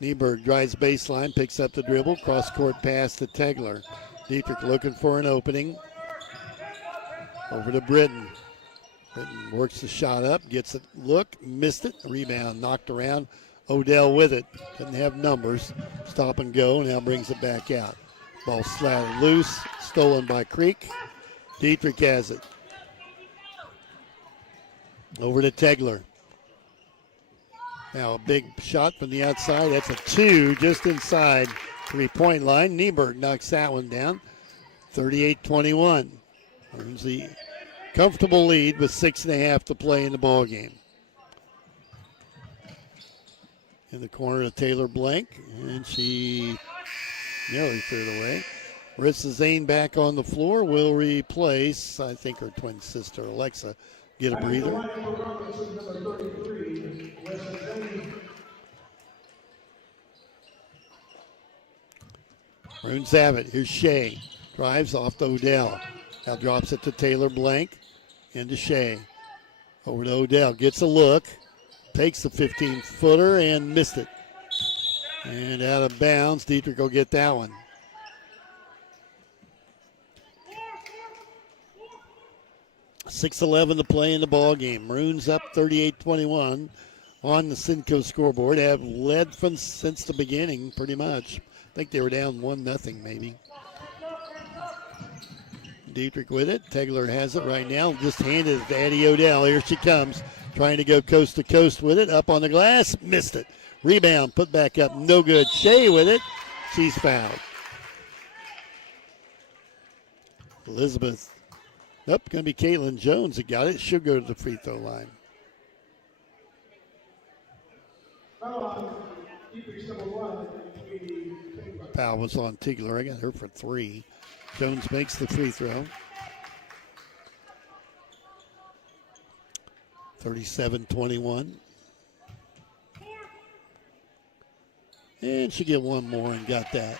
Nieberg drives baseline, picks up the dribble. Cross-court pass to Tegler. Dietrich looking for an opening. Over to Britton. Britton works the shot up, gets it, look, missed it. Rebound knocked around. Odell with it. Doesn't have numbers. Stop and go, now brings it back out. Ball slatted loose, stolen by Creek. Dietrich has it. Over to Tegler. Now a big shot from the outside. That's a 2 just inside 3-point line. Nieberg knocks that one down. 38-21. Earns the comfortable lead with 6.5 to play in the ball game. In the corner to Taylor Blank, and she nearly threw it away. Marissa Zane back on the floor will replace, I think, her twin sister, Alexa. Get a breather. Maroons have it. Here's Shea. Drives off to Odell. Now drops it to Taylor Blank. Into Shea. Over to Odell. Gets a look. Takes the 15-footer and missed it. And out of bounds. Dietrich will get that one. .6:11 to play in the ball game. Maroons up 38-21 on the Cinco scoreboard. Have led since the beginning, pretty much. I think they were down 1-0 maybe. Dietrich with it. Tegler has it right now. Just handed it to Addie Odell. Here she comes. Trying to go coast to coast with it. Up on the glass. Missed it. Rebound. Put back up. No good. Shea with it. She's fouled. Elizabeth. Nope. Going to be Caitlin Jones that got it. She'll go to the free throw line. Foul was on Tigler. I got her for 3. Jones makes the free throw. 37-21. And she get one more and got that.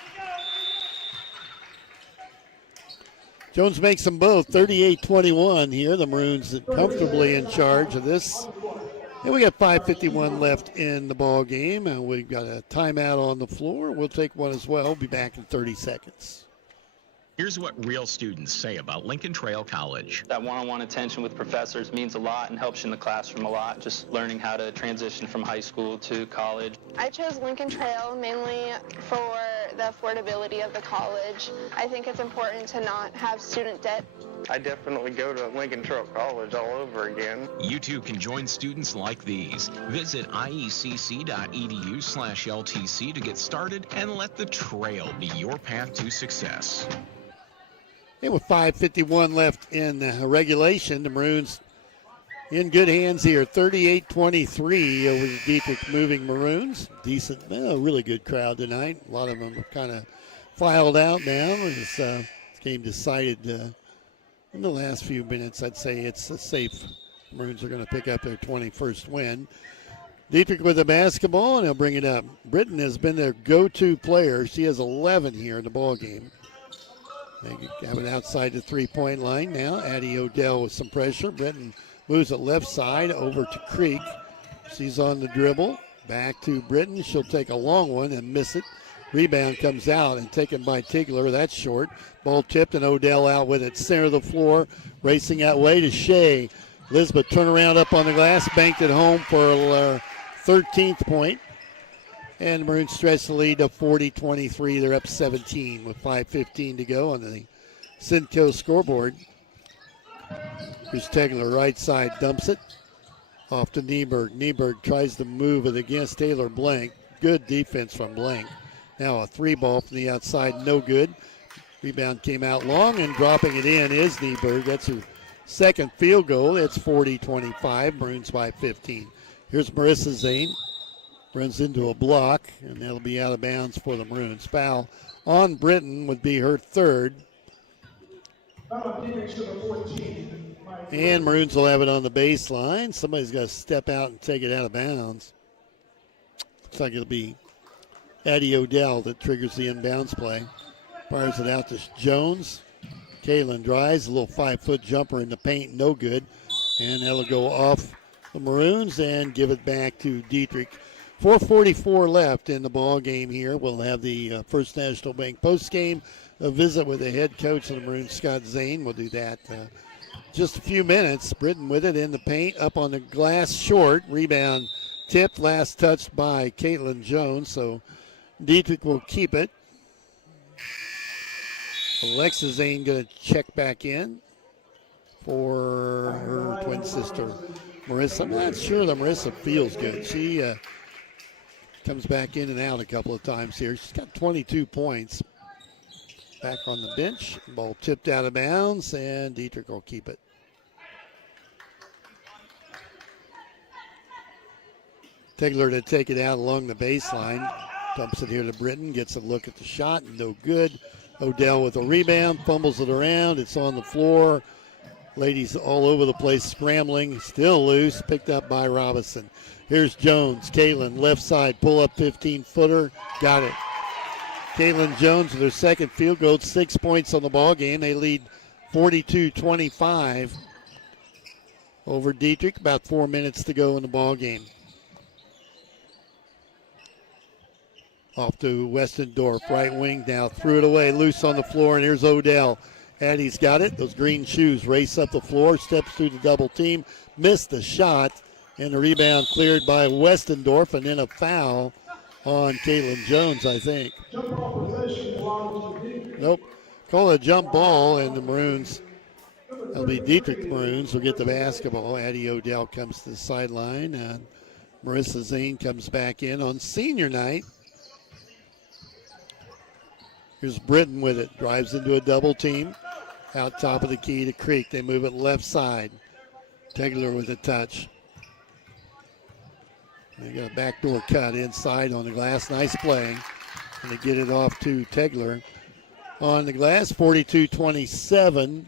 Jones makes them both. 38-21 here. The Maroons comfortably in charge of this. And we got 5:51 left in the ball game. And we've got a timeout on the floor. We'll take one as well. We'll be back in 30 seconds. Here's what real students say about Lincoln Trail College. That one-on-one attention with professors means a lot and helps you in the classroom a lot, just learning how to transition from high school to college. I chose Lincoln Trail mainly for the affordability of the college. I think it's important to not have student debt. I definitely go to Lincoln Trail College all over again. You too can join students like these. Visit iecc.edu/LTC to get started and let the trail be your path to success. And with 5:51 left in regulation, the Maroons in good hands here. 38-23 over the Dietrich Moving Maroons. Decent, really good crowd tonight. A lot of them kind of filed out now. As this game decided in the last few minutes, I'd say it's a safe. Maroons are going to pick up their 21st win. Dietrich with the basketball, and he'll bring it up. Britton has been their go-to player. She has 11 here in the ball game. They have it outside the three-point line now. Addie Odell with some pressure. Britton moves it left side over to Creek. She's on the dribble. Back to Britton. She'll take a long one and miss it. Rebound comes out and taken by Tigler. That's short. Ball tipped and Odell out with it. Center of the floor. Racing that way to Shea. Elizabeth turnaround up on the glass. Banked it home for her 13th point. And Maroons stretch the lead to 40-23. They're up 17 with 5:15 to go on the Simcoe scoreboard. Here's Tegler, right side, dumps it. Off to Nieberg. Nieberg tries to move it against Taylor Blank. Good defense from Blank. Now a three ball from the outside, no good. Rebound came out long, and dropping it in is Nieberg. That's her second field goal. It's 40-25. Maroons by 15. Here's Marissa Zane. Runs into a block, and that'll be out of bounds for the Maroons. Foul on Britton would be her third. And Maroons will have it on the baseline. Somebody's got to step out and take it out of bounds. Looks like it'll be Addie Odell that triggers the inbounds play. Fires it out to Jones. Kaylin drives, a little 5-foot jumper in the paint, no good. And that'll go off the Maroons and give it back to Dieterich. 4:44 left in the ball game here. We'll have the First National Bank post game, a visit with the head coach of the Maroons, Scott Zane. We'll do that just a few minutes. Britton with it in the paint, up on the glass, short. Rebound tipped, last touched by Caitlin Jones, so Dietrich will keep it. Alexa Zane going to check back in for her twin sister, Marissa. I'm not sure that Marissa feels good. She comes back in and out a couple of times here. She's got 22 points. Back on the bench. Ball tipped out of bounds, and Dietrich will keep it. Tigler to take it out along the baseline. Dumps it here to Britton. Gets a look at the shot. No good. Odell with a rebound. Fumbles it around. It's on the floor. Ladies all over the place scrambling. Still loose. Picked up by Robinson. Here's Jones. Caitlin, left side. Pull up 15-footer. Got it. Caitlin Jones with her second field goal. 6 points on the ball game. They lead 42-25 over Dietrich. About 4 minutes to go in the ball game. Off to Westendorf, right wing now. Threw it away, loose on the floor, and here's Odell. Addie's got it. Those green shoes race up the floor, steps through the double team, missed the shot, and the rebound cleared by Westendorf, and then a foul on Caitlin Jones, I think. Nope. Call it a jump ball, and the Maroons, that'll be Dietrich Maroons, will get the basketball. Addie Odell comes to the sideline, and Marissa Zane comes back in on senior night. Here's Britton with it. Drives into a double team. Out top of the key to Creek. They move it left side. Tegler with a touch. They got a backdoor cut inside on the glass. Nice play. And they get it off to Tegler. On the glass, 42-27.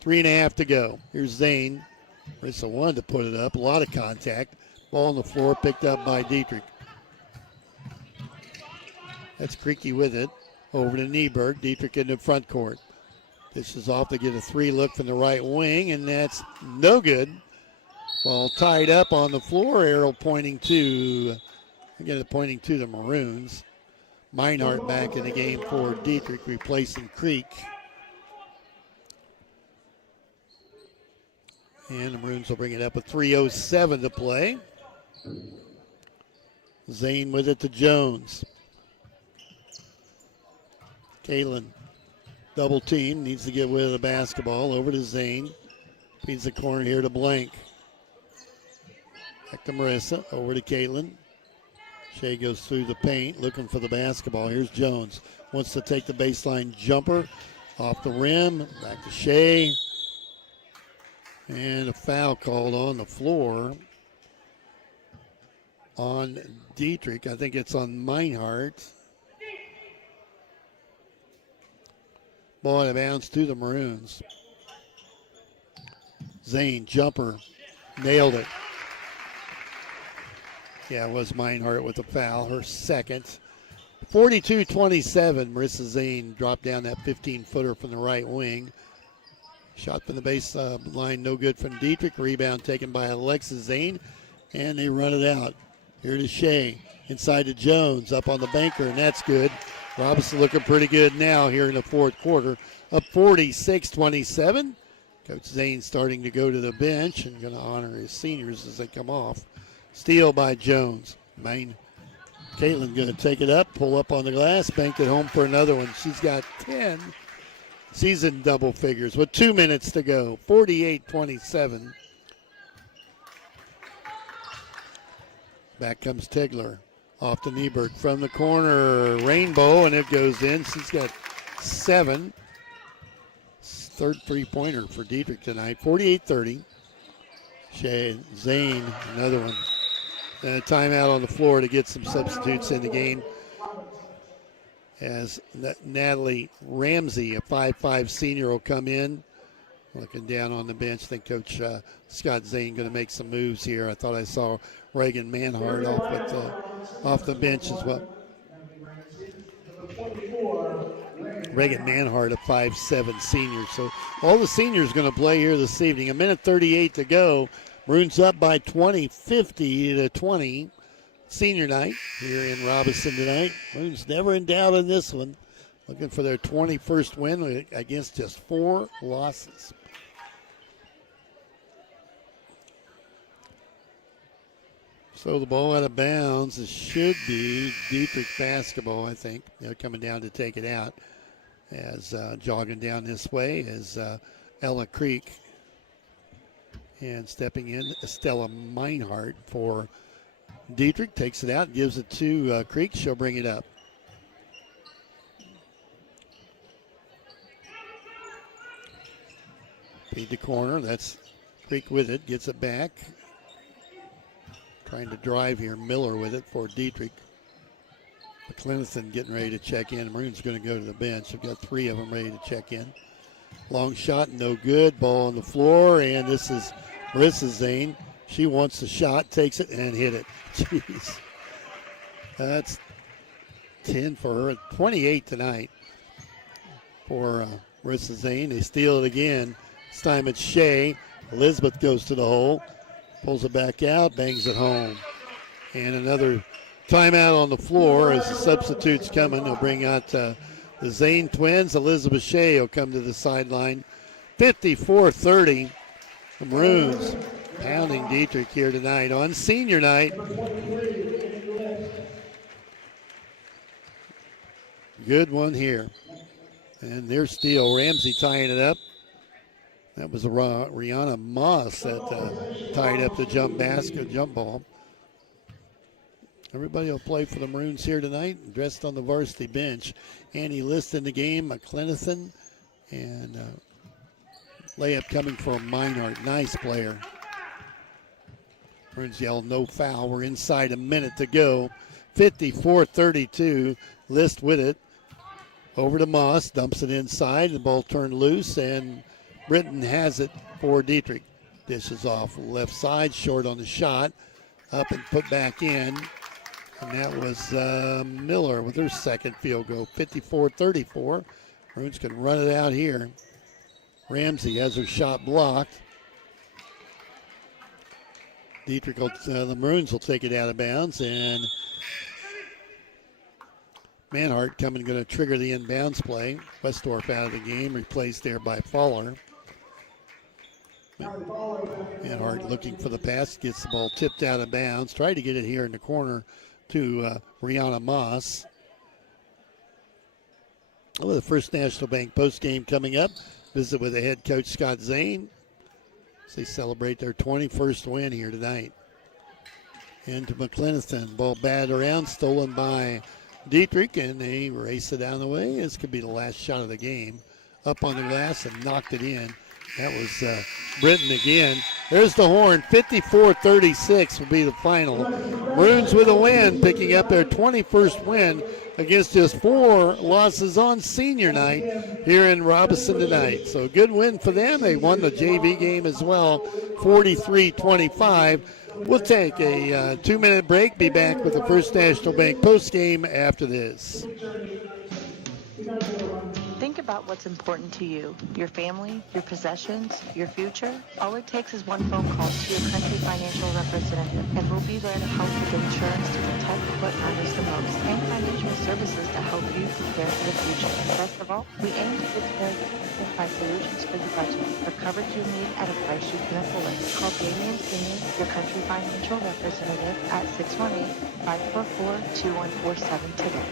3.5 to go. Here's Zane. Marissa wanted to put it up. A lot of contact. Ball on the floor picked up by Dietrich. That's Creaky with it. Over to Nieberg. Dietrich in the front court. This is off to get a three look from the right wing, and that's no good. Ball tied up on the floor. Arrow pointing to the Maroons. Meinhardt back in the game for Dietrich, replacing Creek. And the Maroons will bring it up with 3:07 to play. Zane with it to Jones. Kaylin, double team, needs to get rid of the basketball. Over to Zane. Feeds the corner here to Blank. Back to Marissa, over to Kaylin. Shea goes through the paint, looking for the basketball. Here's Jones. Wants to take the baseline jumper. Off the rim, back to Shea. And a foul called on the floor on Dietrich. I think it's on Meinhardt. Ball out of bounds to the Maroons. Zane, jumper, nailed it. Yeah, it was Meinhardt with the foul, her second. 42-27. Marissa Zane dropped down that 15-footer from the right wing. Shot from the baseline, no good from Dieterich. Rebound taken by Alexis Zane, and they run it out. Here to Shea, inside to Jones, up on the banker, and that's good. Robinson looking pretty good now here in the fourth quarter. Up 46-27. Coach Zane starting to go to the bench and going to honor his seniors as they come off. Steal by Jones. Caitlin going to take it up, pull up on the glass, banked it home for another one. She's got 10. She's in double figures with 2 minutes to go. 48-27. Back comes Tigler. Off to Nieberg from the corner. Rainbow, and it goes in. She's got 7. Third three-pointer for Dieterich tonight. 48-30. Zane, another one. And a timeout on the floor to get some substitutes in the game. As Natalie Ramsey, a 5'5 senior, will come in. Looking down on the bench, I think Coach Scott Zane going to make some moves here. I thought I saw Reagan Manhart off the bench as well. Reagan Manhart, a 5'7 senior. So all the seniors going to play here this evening. 1:38 to go. Maroons up by 20, 50-20. Senior night here in Robinson tonight. Maroons never in doubt in this one. Looking for their 21st win against just 4 losses. So the ball out of bounds. It should be Dieterich basketball, I think. They're coming down to take it out. As jogging down this way is Ella Creek. And stepping in, Estella Meinhardt for Dieterich. Takes it out, gives it to Creek. She'll bring it up. Feed the corner. That's Creek with it. Gets it back. Trying to drive here. Miller with it for Dieterich. McClenathan getting ready to check in. Maroon's going to go to the bench. We've got 3 of them ready to check in. Long shot, no good. Ball on the floor, and this is Marissa Zane. She wants the shot, takes it, and hit it. Jeez. That's 10 for her. 28 tonight for Marissa Zane. They steal it again. This time it's Shea. Elizabeth goes to the hole. Pulls it back out, bangs it home. And another timeout on the floor as the substitutes coming. They'll bring out the Zane twins. Elizabeth Shea will come to the sideline. 54-30. The Maroons pounding Dieterich here tonight on senior night. Good one here. And there's steal. Ramsey tying it up. That was Rihanna Moss that tied up the jump ball. Everybody will play for the Maroons here tonight, dressed on the varsity bench. Annie List in the game, McClenathan, and layup coming from Meinhardt. Nice player. Maroons yell no foul. We're inside a minute to go. 54-32. List with it. Over to Moss, dumps it inside. The ball turned loose, and Britton has it for Dieterich. Dishes off left side, short on the shot. Up and put back in. And that was Miller with her second field goal. 54-34. Maroons can run it out here. Ramsey has her shot blocked. Dieterich, the Maroons will take it out of bounds, and Manhart coming, going to trigger the inbounds play. Westdorf out of the game, replaced there by Fowler. Manhart looking for the pass, gets the ball tipped out of bounds. Tried to get it here in the corner to Rihanna Moss. Well, the First National Bank postgame coming up. Visit with the head coach, Scott Zane. As they celebrate their 21st win here tonight. Into McClenathan. Ball batted around, stolen by Dieterich, and they race it down the way. This could be the last shot of the game. Up on the glass and knocked it in. That was Britton again. There's the horn. 54-36 will be the final. Maroons with a win, picking up their 21st win against just 4 losses on senior night here in Robinson tonight. So a good win for them. They won the JV game as well, 43-25. We'll take a 2-minute break, be back with the First National Bank postgame after this. Think about what's important to you, your family, your possessions, your future. All it takes is one phone call to your country financial representative, and we'll be there to help with insurance to protect what matters the most, and financial services to help you prepare for the future. Best of all, we aim to get together to find solutions for the budget, for coverage you need at a price you can afford. Call Damian Senior, your country financial representative, at 618-544-2147 today.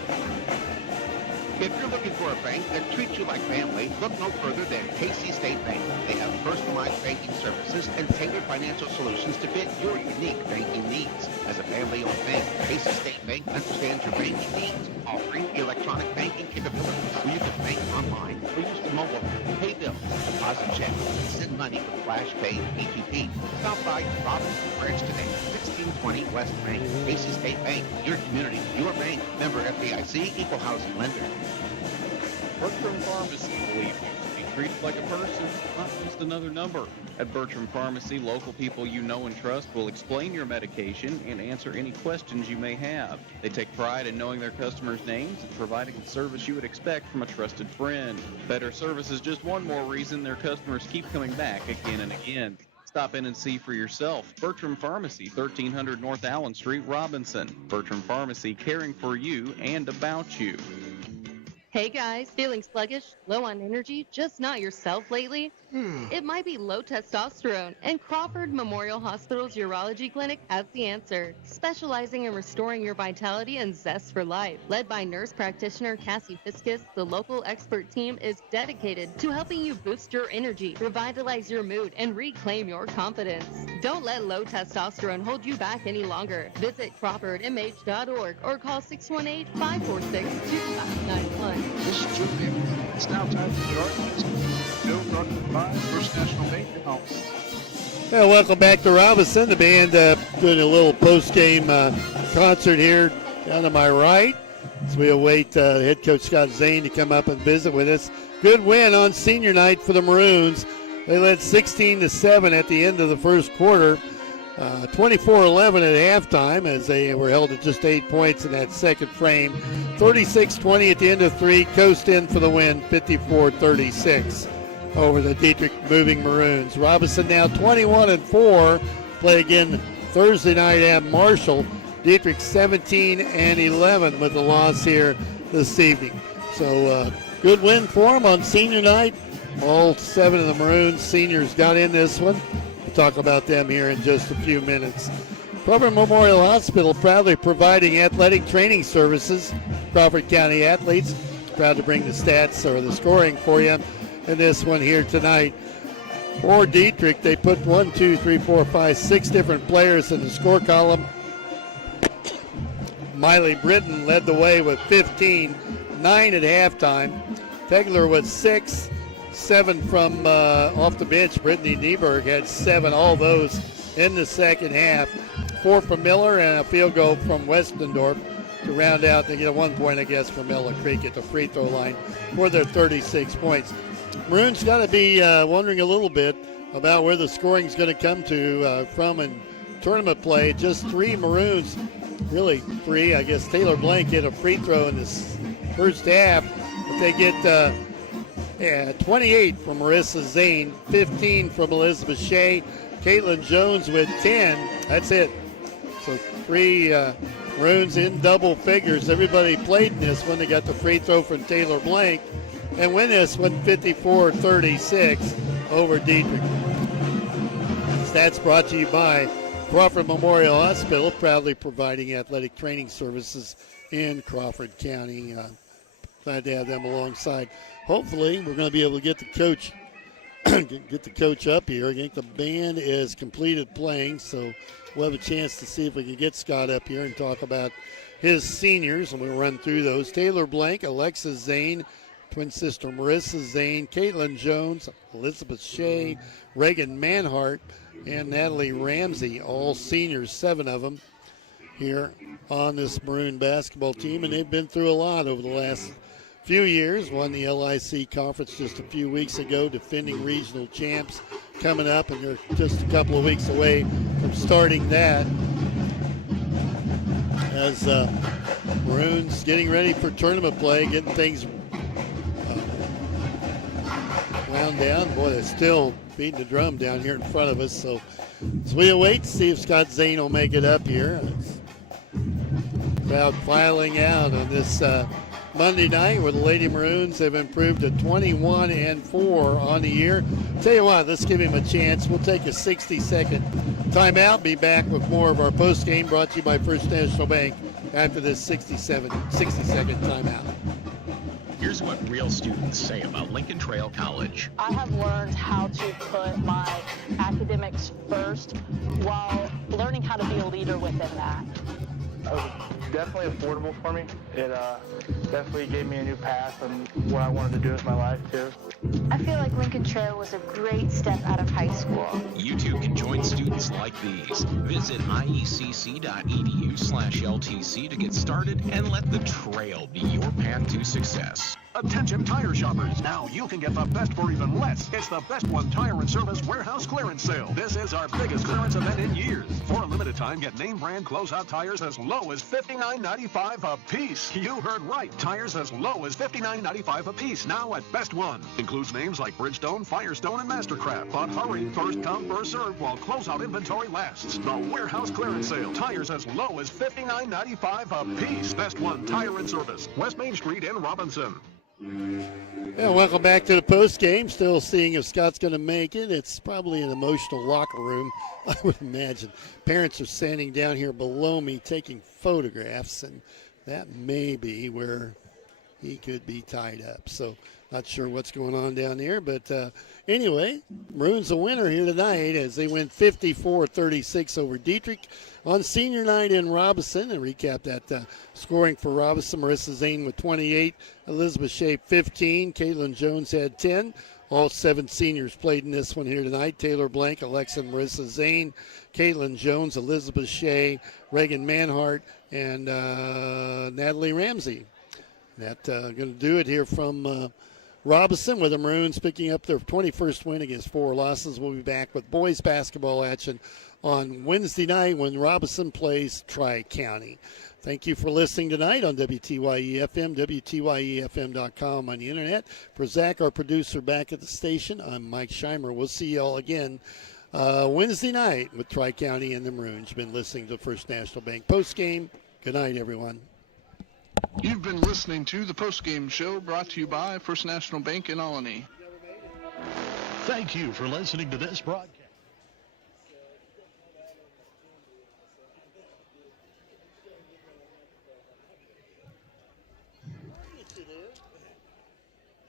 If you're looking for a bank that treats you like family, look no further than KC State Bank. They have personalized banking services and tailored financial solutions to fit your unique banking needs. As a family-owned bank, KC State Bank understands your banking needs, offering electronic banking capabilities where you can bank online or use your mobile, pay bills, deposit checks, and send money with Flash Pay and P2P. Stop by Robinson Branch today, 1620 West Bank. KC State Bank, your community, your bank. Member FDIC, Equal Housing Lender. Bertram Pharmacy believes you should be treated like a person, not just another number. At Bertram Pharmacy, local people you know and trust will explain your medication and answer any questions you may have. They take pride in knowing their customers' names and providing the service you would expect from a trusted friend. Better service is just one more reason their customers keep coming back again and again. Stop in and see for yourself. Bertram Pharmacy, 1300 North Allen Street, Robinson. Bertram Pharmacy, caring for you and about you. Hey guys, feeling sluggish, low on energy, just not yourself lately? It might be low testosterone, and Crawford Memorial Hospital's Urology Clinic has the answer. Specializing in restoring your vitality and zest for life. Led by nurse practitioner Cassie Fiskus, the local expert team is dedicated to helping you boost your energy, revitalize your mood, and reclaim your confidence. Don't let low testosterone hold you back any longer. Visit CrawfordMH.org or call 618-546-2591. This is Joe David. It's now time to get our news. Joe brought to you by First National Bank at home. Yeah, welcome back to Robinson. The band doing a little post-game concert here down to my right. So we await head coach Scott Zane to come up and visit with us. Good win on senior night for the Maroons. They led 16-7 at the end of the first quarter. 24-11 at halftime as they were held at just 8 points in that second frame. 36-20 at the end of three. Coast in for the win, 54-36 over the Dieterich Movin Maroons. Robinson now 21-4. Play again Thursday night at Marshall. Dieterich 17-11 with the loss here this evening. So good win for them on senior night. All 7 of the Maroons seniors got in this one. We'll talk about them here in just a few minutes. Crawford Memorial Hospital proudly providing athletic training services. Crawford County athletes proud to bring the stats or the scoring for you in this one here tonight. For Dieterich, they put 6 different players in the score column. Miley Britton led the way with 15, 9 at halftime. Tegler with 6, 7 from off the bench. Brittany Nieberg had 7, all those in the second half. 4 from Miller and a field goal from Westendorf to round out. They get a 1 point, I guess, from Miller Creek at the free throw line for their 36 points. Maroons got to be wondering a little bit about where the scoring is going to come to from in tournament play. Just 3 Maroons, really 3. I guess Taylor Blank hit a free throw in this first half, but they get 28 from Marissa Zane, 15 from Elizabeth Shea, Caitlin Jones with 10. That's it. So 3 Maroons in double figures. Everybody played in this one. They got the free throw from Taylor Blank and win this one 54-36 over Dieterich. Stats brought to you by Crawford Memorial Hospital, proudly providing athletic training services in Crawford County. Glad to have them alongside. Hopefully, we're going to be able to get the coach get the coach up here. I think the band is completed playing, so we'll have a chance to see if we can get Scott up here and talk about his seniors, and we'll run through those. Taylor Blank, Alexa Zane, twin sister Marissa Zane, Caitlin Jones, Elizabeth Shea, Reagan Manhart, and Natalie Ramsey, all seniors, 7 of them here on this Maroon basketball team, and they've been through a lot over the last few years. Won the LIC conference just a few weeks ago, defending regional champs coming up, and they're just a couple of weeks away from starting that. As Maroons getting ready for tournament play, getting things wound down. Boy, they're still beating the drum down here in front of us. So as we await to see if Scott Zane will make it up here. Crowd filing out on this Monday night, where the Lady Maroons have improved to 21-4 on the year. Tell you what, let's give him a chance. We'll take a 60-second timeout. Be back with more of our post game, brought to you by First National Bank after this 60-second timeout. Here's what real students say about Lincoln Trail College. I have learned how to put my academics first while learning how to be a leader within that. It was definitely affordable for me. It definitely gave me a new path and what I wanted to do with my life, too. I feel like Lincoln Trail was a great step out of high school. You too can join students like these. Visit iecc.edu/LTC to get started and let the trail be your path to success. Attention tire shoppers. Now you can get the best for even less. It's the Best One Tire and Service Warehouse Clearance Sale. This is our biggest clearance event in years. For a limited time, get name brand closeout tires as low as $59.95 a piece. You heard right. Tires as low as $59.95 a piece now at Best One. Includes names like Bridgestone, Firestone, and Mastercraft. But hurry, first come, first serve while closeout inventory lasts. The Warehouse Clearance Sale. Tires as low as $59.95 a piece. Best One Tire and Service. West Main Street in Robinson. Yeah, welcome back to the post game. Still seeing if Scott's going to make it. It's probably an emotional locker room, I would imagine. Parents are standing down here below me taking photographs, and that may be where he could be tied up. So not sure what's going on down there. But anyway, Maroons a winner here tonight as they win 54-36 over Dieterich on senior night in Robinson. And recap that scoring for Robinson: Marissa Zane with 28, Elizabeth Shea 15, Caitlin Jones had 10. All 7 seniors played in this one here tonight. Taylor Blank, Alexa and Marissa Zane, Caitlin Jones, Elizabeth Shea, Reagan Manhart, and Natalie Ramsey. That going to do it here from Robinson, with the Maroons picking up their 21st win against 4 losses. We'll be back with boys basketball action on Wednesday night when Robinson plays Tri-County. Thank you for listening tonight on WTYE-FM, WTYEFM.com on the internet. For Zach, our producer, back at the station, I'm Mike Scheimer. We'll see you all again Wednesday night with Tri-County and the Maroons. You've been listening to First National Bank postgame. Good night, everyone. You've been listening to the postgame show brought to you by First National Bank in Olney. Thank you for listening to this broadcast.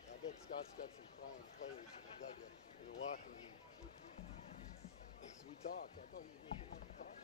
I bet Scott's got some fine players in the dugout in the locker room. As we talked, I thought he was going to talk.